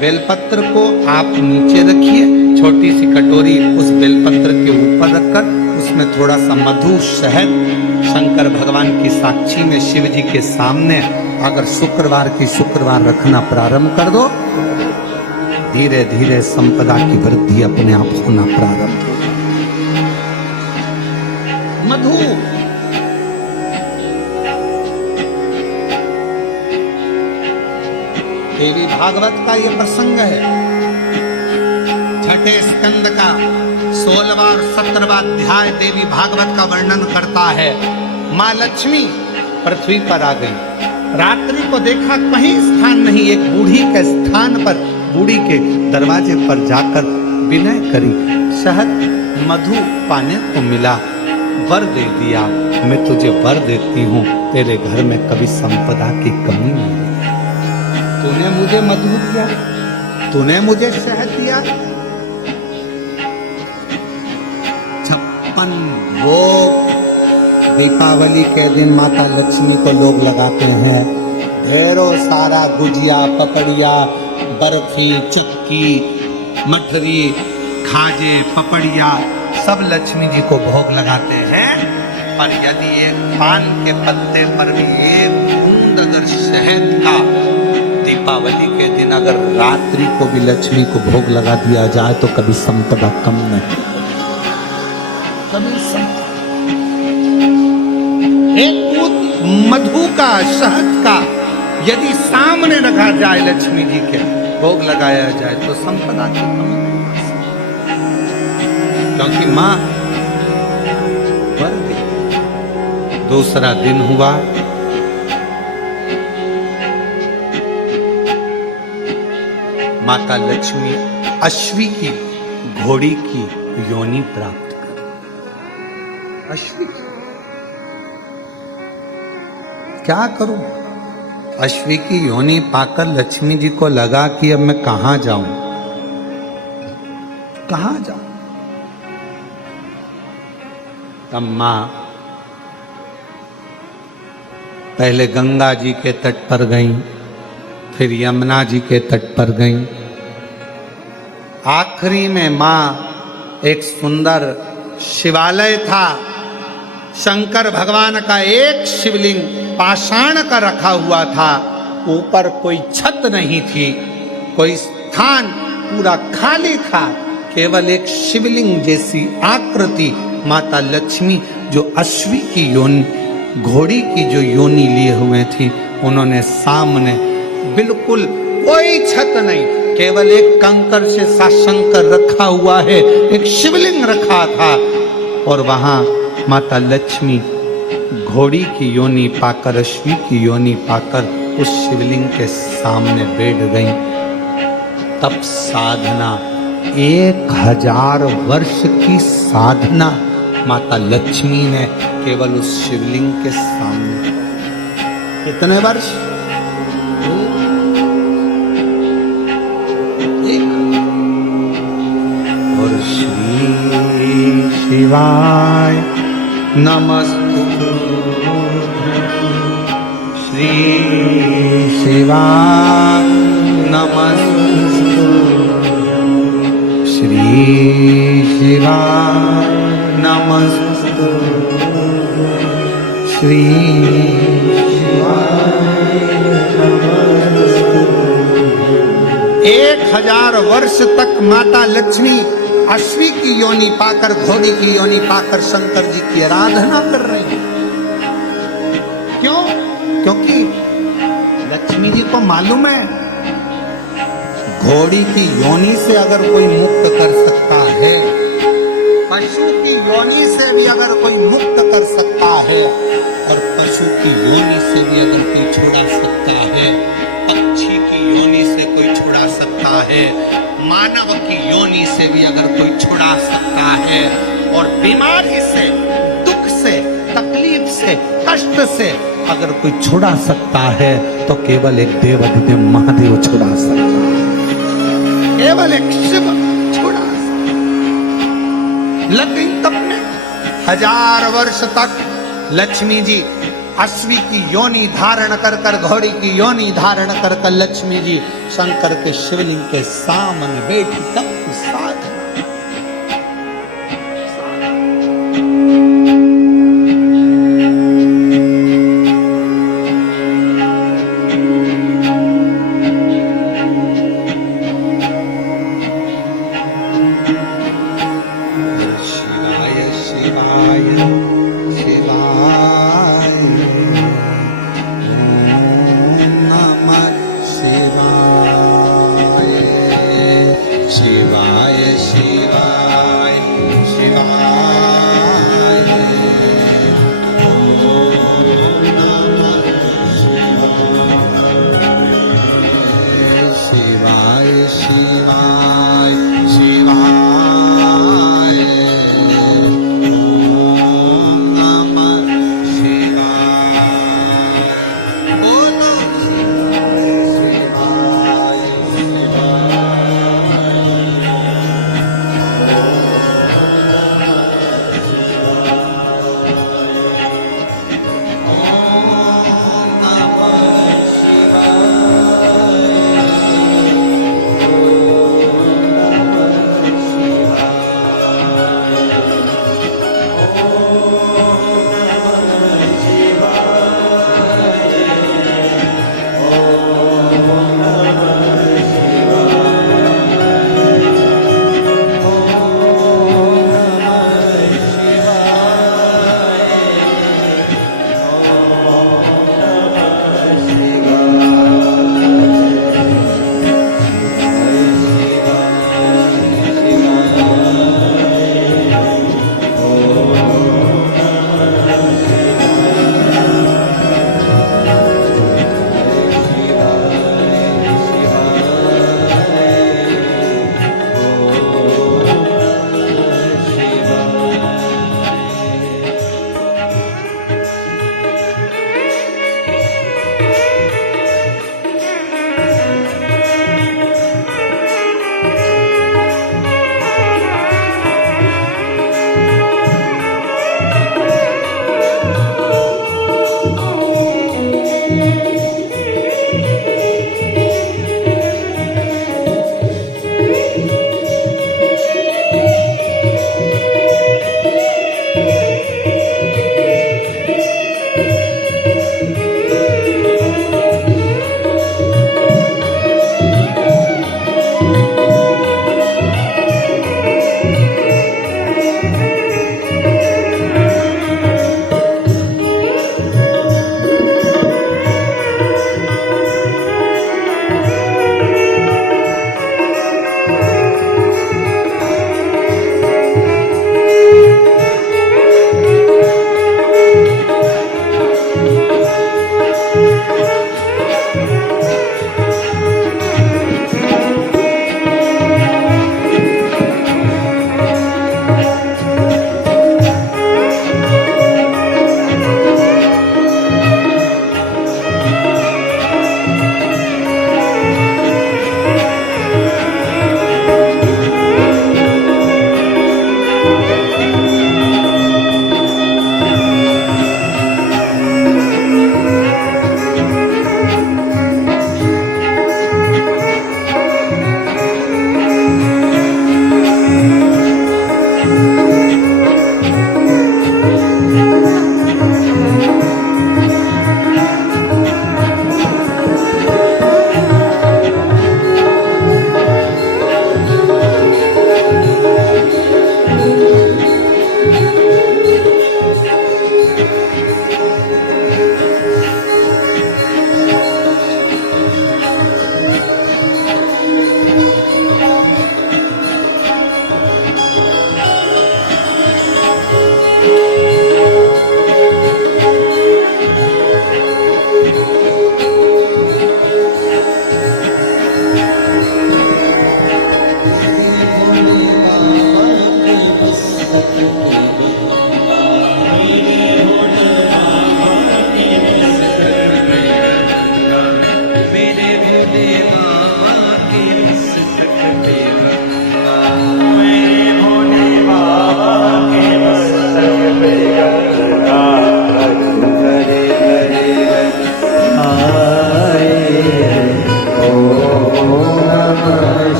बेलपत्र को आप नीचे रखिए, छोटी सी कटोरी उस बेलपत्र के ऊपर रखकर उसमें थोड़ा सा मधु, शहद, शंकर भगवान की साक्षी में शिव जी के सामने अगर शुक्रवार की शुक्रवार रखना प्रारंभ कर दो, धीरे धीरे संपदा की वृद्धि अपने आप होना प्रारंभ होगा। मधु देवी भागवत का यह प्रसंग है, 6ठे स्कंद का 16वां और 17वां अध्याय देवी भागवत का वर्णन करता है। माँ लक्ष्मी पृथ्वी पर आ गई, रात्रि को देखा कहीं स्थान नहीं, एक बूढ़ी के स्थान पर, बूढ़ी के दरवाजे पर जाकर विनय करी, शहद मधु पाने को मिला, वर दे दिया, मैं तुझे वर देती हूँ, तेरे घर में कभी संपदा की कमी नहीं। तूने मुझे मधु दिया, तूने मुझे शहद दिया, 56 भोग दीपावली के दिन माता लक्ष्मी को लोग लगाते हैं। ढेरों सारा गुजिया, पपड़िया, बर्फी, चक्की, मठरी, खाजे, पपड़िया सब लक्ष्मी जी को भोग लगाते हैं। पर यदि एक पान के पत्ते पर भी एक बूंद अगर शहद का दीपावली के दिन अगर रात्रि को भी लक्ष्मी को भोग लगा दिया जाए तो कभी संपदा कम नहीं, कभी संपदा। एक दूध मधु का, शहद का यदि सामने रखा जाए लक्ष्मी जी के, भोग लगाया जाए तो संपदा की कमी नहीं आ सकती, क्योंकि मां वर देती। दूसरा दिन हुआ, माता लक्ष्मी अश्वी की घोड़ी की योनि प्राप्त कर। अश्वी क्या करूं? अश्वी की योनि पाकर लक्ष्मी जी को लगा कि अब मैं कहां जाऊं, कहां जाऊं। तब मां पहले गंगा जी के तट पर गईं, फिर यमुना जी के तट पर गईं। आखिरी में मां एक सुंदर शिवालय था, शंकर भगवान का एक शिवलिंग पाषाण का रखा हुआ था, ऊपर कोई छत नहीं थी, कोई स्थान पूरा खाली था, केवल एक शिवलिंग जैसी आकृति माता लक्ष्मी जो अश्वी की योनि, घोड़ी की जो योनि लिए हुए थी, उन्होंने सामने बिल्कुल कोई छत नहीं, केवल एक कंकर से सा शंकर रखा हुआ है, एक शिवलिंग रखा था, और वहां माता लक्ष्मी घोड़ी की योनि पाकर, अश्वी की योनि पाकर उस शिवलिंग के सामने बैठ गई। तब साधना, 1000 वर्ष की साधना माता लक्ष्मी ने केवल उस शिवलिंग के सामने। कितने वर्ष? और श्री शिवाय नमस्तुते, श्री शिवाय नमस्तुते, श्री शिवाय नमस्तुते, श्री शिवाय नमस्तुते। 1000 वर्ष तक माता लक्ष्मी अश्वी की योनि पाकर, घोड़ी की योनि पाकर शंकर जी की आराधना कर रही है। क्यों? क्योंकि लक्ष्मी जी को मालूम है घोड़ी की योनि से अगर कोई मुक्त कर सकता है, पशु की योनि से भी अगर कोई मुक्त कर सकता है, और पशु की योनि से भी अगर कोई छुड़ा सकता है, पक्षी की योनि से कोई छुड़ा सकता है, मानव की योनि से भी अगर कोई छुड़ा सकता है, और बीमारी से, दुख से, तकलीफ से, कष्ट से अगर कोई छुड़ा सकता है, तो केवल एक देवाधिदेव महादेव छुड़ा सकता है, केवल एक शिव छुड़ा सकता है। लेकिन तब में 1000 वर्ष तक लक्ष्मी जी अश्वी की योनि धारण कर कर, घोड़ी की योनि धारण कर कर लक्ष्मी जी शंकर के शिवलिंग के सामने बैठी। तब साधना, शिवाय शिवाय शिवाय, शिवाय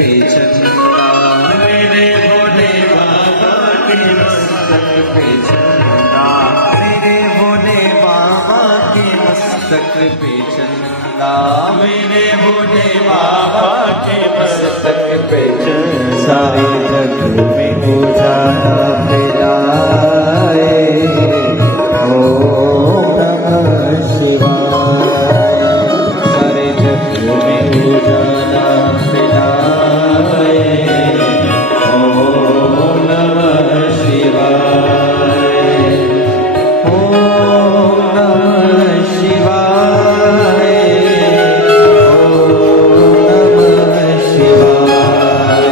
पे चंदा, मेरे भोले बाबा के मस्तक पे चंदा, मेरे भोले बाबा के मस्तक पे चंदा, मेरे भोले बाबा के मस्तक पे चंदा। सारे जग में उजाला फैलाए, ओम नमः शिवाय। सारे जग में उजाला फैलाए, ओम नमः शिवाय, ओम नमः शिवाय, ओम नमः शिवाय,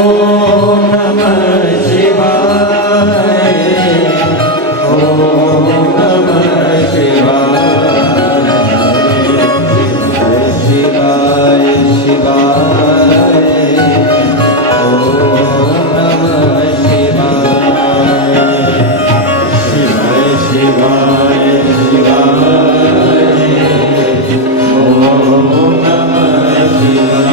ओम नमः शिवाय, ओम नमः शिवाय। शिवाय शिवाय, ओम नमः शिवाय, शिवाय शिवाय शिवाय, ओम नमः शिवाय।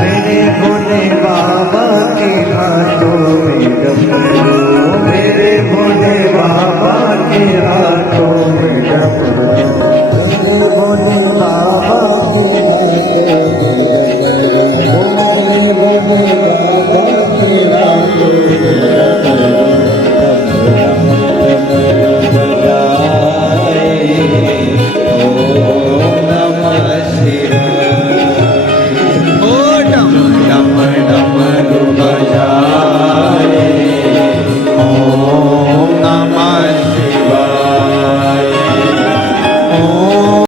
मेरे भोले बाबा के हाथों में डमरू, मेरे भोले बाबा के हाथों में डमरू, मेरे भोले बाबा